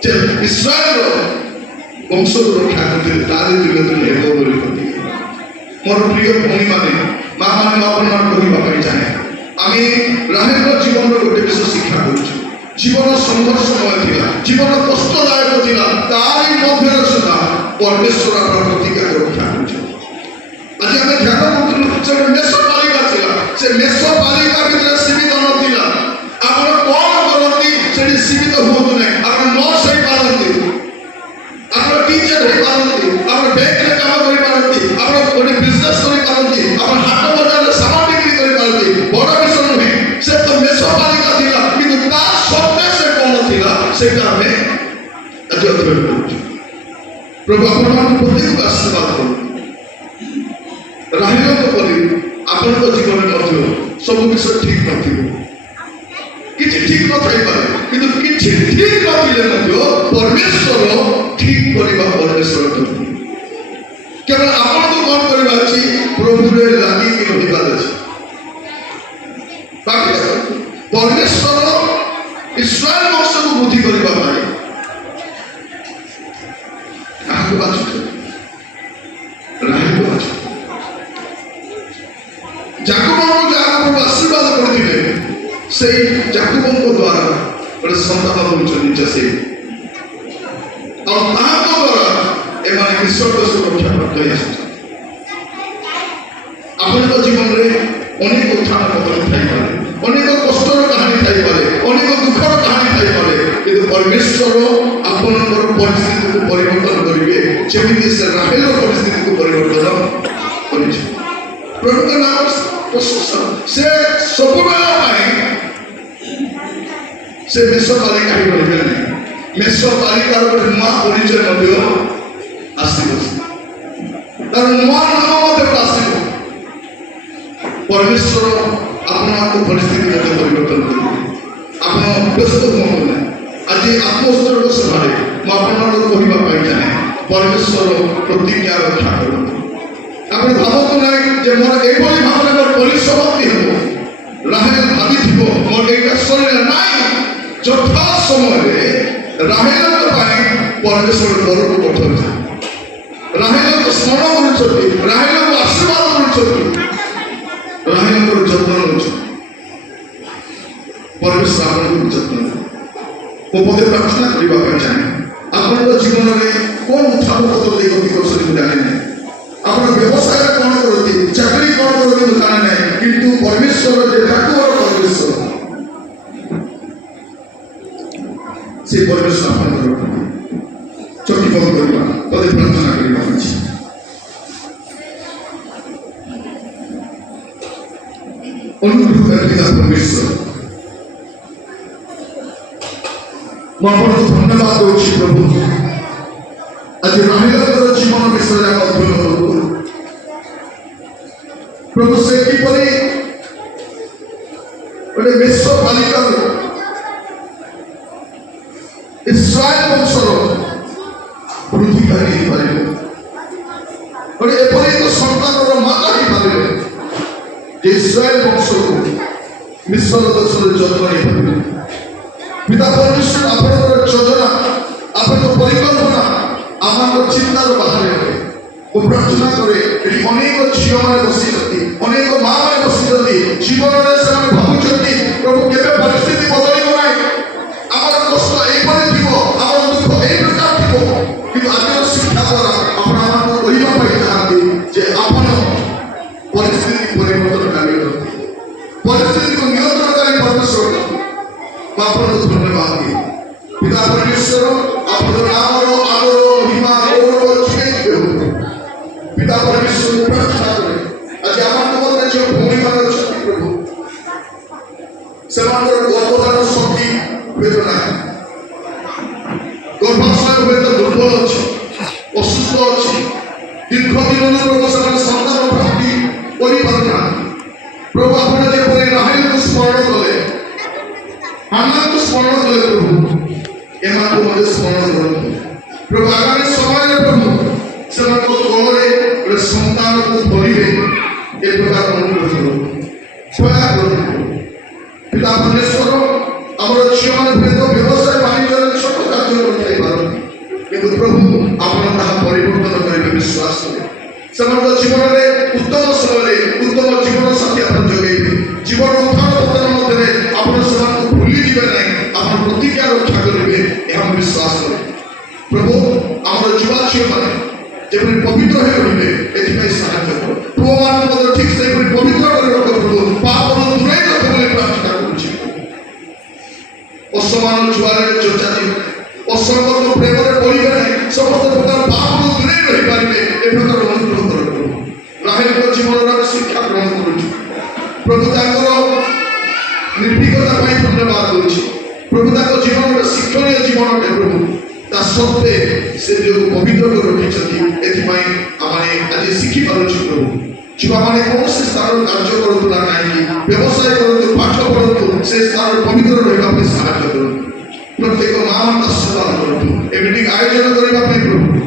जे इस्राएल रो वंश रक्षा करते तारे दिले तो एक बोली करती मोर प्रिय भौणी माने मां माने मां प्रमाण करिबा पाई जाने आमी राहेल रो जीवन रो गोटे विषय शिक्षा करछु जीवन संघर्षमय थिला जीवन कष्टदायक थिला तारी मध्यरे सुधा परमेश्वर आपन प्रतिज्ञा रक्षा करछु आज हमें ध्यान करथु से मेसो पालिका थिला से मेसो पालिका भितर सीमित नथिला आपण कोन करती सेठी सीमित होतु नै आपण नो सही पालंती आपण टीचर हे पालंती आपण बैंक रे काम करि पालंती आपण कोनी बिजनेस करि पालंती आपण हाट बाजार रे सामान बिक्री करि पालंती बड़ विषय नुहे से तो मेसो पालिका थिला किंतु ता सत्य से कोन थिला सेटा हमें आज अध्ययन करछु प्रभु आपण प्रत्येक को आशीर्वाद करू राहिलो तो परि आपण को जीवन में सब विषय ठीक नथिबो किछि ठीक न थाई पारे किंतु किछि ठीक नथिले मध्य परमेश्वर ठीक करिबा परमेश्वर तो केवल आपण को कोन करिबा अछि प्रभु रे लागि कि रहिबा अछि बाकी परमेश्वर इस्राएल वंश को बुद्धि करिबा पाए आगु बाछु राहिलो बाछु जाकुब को जाकुब आशीर्वाद करथिले से जाकुब को द्वारा बड़े संतान होचनी जसे और ताको द्वारा ए माने ईश्वर को सुरक्षा प्राप्त होय आपन को जीवन रे अनेक उत्थान पतन थाई पारे अनेक कष्टर कहानी थाई पारे अनेक दुखर कहानी थाई पारे किंतु परमेश्वर आपन परिस्थिति को परिवर्तन करिवे जेमिति से राहेल परिस्थिति को परिवर्तन करिछ प्रभु के नाम प्रशंसा से सबुबेला पाए से मेसो पालिका ही बढ़िबे नहीं मेसो पालिका रो नुआ परिचय मध्य आसीबो तार नुआ नाम मध्य आसीबो परमेश्वर आपन को परिस्थिति मध्य परिवर्तन करिबे आपन व्यस्त होनो आज आत्मस्तर सभारे म आपन को कहिबा पाई जाने परमेश्वर प्रतिज्ञा रक्षा करबो आपण भावतो नाही जे मोर एभली भावना मोर पुलिस समाप्ति हो राहेल भाबी थिबो मोर एका शरीर नाही जथा समय रे राहेल को पाए परमेश्वर घर को पठौछ राहेल को स्मरण करछथि राहेल को आशीर्वाद करछथि राहेल को जतन होछ परमेश्वर आपन को जतन को पदे प्रार्थना करिबा पाई जाने आपन को जीवन रे कोन उठाव पत्र दे गति करछथि मु जाने नै आपण व्यवसाय कोन करथि चाकरी कोन करथि मु जाने नै किंतु परमेश्वर जे ठाकुर परमेश्वर से परमेश्वर आपन चोटी बंद करबा पदे प्रार्थना करिबा अछि अनुग्रह करके परमेश्वर म आपन धन्यवाद दोछि प्रभु आज राहेल जीवन विषय अध्ययन करू प्रभु से किपरि गोटे मेसो बालिका इस्राएल वंशर वृद्धिकारी हो पारे गोटे एपरि एक संतान माता हो पारे इस्राएल वंश को मिस्र देश जन्म नहीं पिता परमेश्वर आपन योजना आपन परिकल्पना आम चिंतार बाहर वो प्रार्थना करे अनेक झील मैंने बसी अनेक माँ मैंने बसी जीवन में भावुंट प्रभु के परिस्थिति बदल ना आम कष्ट यही थी आम दुख यही प्रकार थी कि आज शिक्षा द्वारा आपको कहते आपन परिस्थिति परिवर्तनकारी परिस्थिति को नियंत्रणकारी परमेश्वर आपको धन्यवाद दिए पिता परमेश्वर आपन नाम आदर महिमा गौरव पिता परमेश्वर प्रार्थना करें आज ଯେଉଁ ଭଉଣୀମାନେ ଅଛନ୍ତି ପ୍ରଭୁ ସେମାନଙ୍କର ଗର୍ଭଧାରଣ ଶକ୍ତି ହୁଏତ ନାହିଁ, ଗର୍ଭାଶୟ ହୁଏତ ଦୁର୍ବଳ ଅଛି, ଅସୁସ୍ଥ ଅଛି, ଦୀର୍ଘ ଦିନରୁ ପ୍ରଭୁ ସେମାନେ ସନ୍ତାନ ପ୍ରାପ୍ତି କରିପାରୁନାହାନ୍ତି। ପ୍ରଭୁ ଆପଣ ଯେପରି ରାହେଲକୁ ସ୍ମରଣ କଲେ, ହାନ୍ନାକୁ ସ୍ମରଣ କଲେ ପ୍ରଭୁ ଏମାନଙ୍କୁ ମଧ୍ୟ ସ୍ମରଣ କରନ୍ତୁ ପ୍ରଭୁ। ଆଗାମୀ ସମୟରେ ପ୍ରଭୁ ସେମାନଙ୍କ କୋଳରେ ଗୋଟେ ସନ୍ତାନକୁ ଧରିବେ ଏ ପ୍ରକାର ଅନୁରୋଧ କରନ୍ତୁ, ଦୟା କରନ୍ତୁ। ପିତା ପରମେଶ୍ୱର ଆମର ଝିଅମାନେ ହୁଏତ ବ୍ୟବସାୟ ବାଣିଜ୍ୟରେ ଛୋଟ କାର୍ଯ୍ୟ କରିଥାଇ ପାରନ୍ତି, କିନ୍ତୁ ପ୍ରଭୁ ଆପଣ ତାହା ପରିବର୍ତ୍ତନ କରିବେ ବିଶ୍ୱାସ କରେ। ସେମାନଙ୍କ ଜୀବନରେ ଉତ୍ତମ ସମୟରେ ଉତ୍ତମ ଜୀବନ ସାଥୀ ଆପଣ ଯୋଗାଇବେ। ଜୀବନ ଉତ୍ଥାନ ପତନ ମଧ୍ୟରେ ଆପଣ ସେମାନଙ୍କୁ ଭୁଲିଯିବେ ନାହିଁ, ଆପଣ ପ୍ରତିଜ୍ଞା ରକ୍ଷା କରିବେ, ଏହା ମୁଁ ବିଶ୍ୱାସ କରେ। ପ୍ରଭୁ ଆମର ଯୁବା ଝିଅମାନେ ଯେପରି ପବିତ୍ର ହୋଇ ରହିବେ ଏଥିପାଇଁ ସାହାଯ୍ୟ କର। ପୁଅମାନଙ୍କୁ ମଧ୍ୟ ଠିକ୍ ସେହିପରି ପବିତ୍ର କରି ରଖ ପ୍ରଭୁ, ପାପରୁ ଦୂରେଇ ରଖ ବୋଲି ପ୍ରାର୍ଥନା କରୁଛି। ଅସମାନ ଜୁଆରରେ ଚର୍ଚ୍ଚା ଯିବେ, ଅସଙ୍ଗତ ପ୍ରେମରେ ପଡ଼ିବେ ନାହିଁ, ସମସ୍ତ ପ୍ରକାର ପାପରୁ ଦୂରେଇ ରହିପାରିବେ ଏ ପ୍ରକାର ଅନୁଗ୍ରହ କର ପ୍ରଭୁ। ରାହେଲଙ୍କ ଜୀବନରେ ଆମେ ଶିକ୍ଷା ଗ୍ରହଣ କରୁଛୁ ପ୍ରଭୁ, ତାଙ୍କର ନିର୍ଭୀକତା ପାଇଁ ଧନ୍ୟବାଦ କରୁଛି ପ୍ରଭୁ। ତାଙ୍କ ଜୀବନ ଗୋଟେ ଶିକ୍ଷଣୀୟ ଜୀବନଟେ ପ୍ରଭୁ, ତା ସତ୍ତ୍ୱେ ସେ ଯେଉଁ ପବିତ୍ର କରି ରଖିଛନ୍ତି ଏଥିପାଇଁ ଆମେ ଆଜି ଶିଖିପାରୁଛୁ ପ୍ରଭୁ। ଯୁବାମାନେ କୌଣସି ସ୍ଥାନରେ କାର୍ଯ୍ୟ କରନ୍ତୁ ନା କାହିଁକି, ବ୍ୟବସାୟ କରନ୍ତୁ, ପାଠ ପଢ଼ନ୍ତୁ, ସେ ସ୍ଥାନରେ ପବିତ୍ର ରହିବା ପାଇଁ ସାହାଯ୍ୟ କରନ୍ତୁ। ପ୍ରତ୍ୟେକ ମା ମାନଙ୍କ ଆଶୀର୍ବାଦ କରନ୍ତୁ, ଏ ମିଟିଂ ଆୟୋଜନ କରିବା ପାଇଁ ପ୍ରଭୁ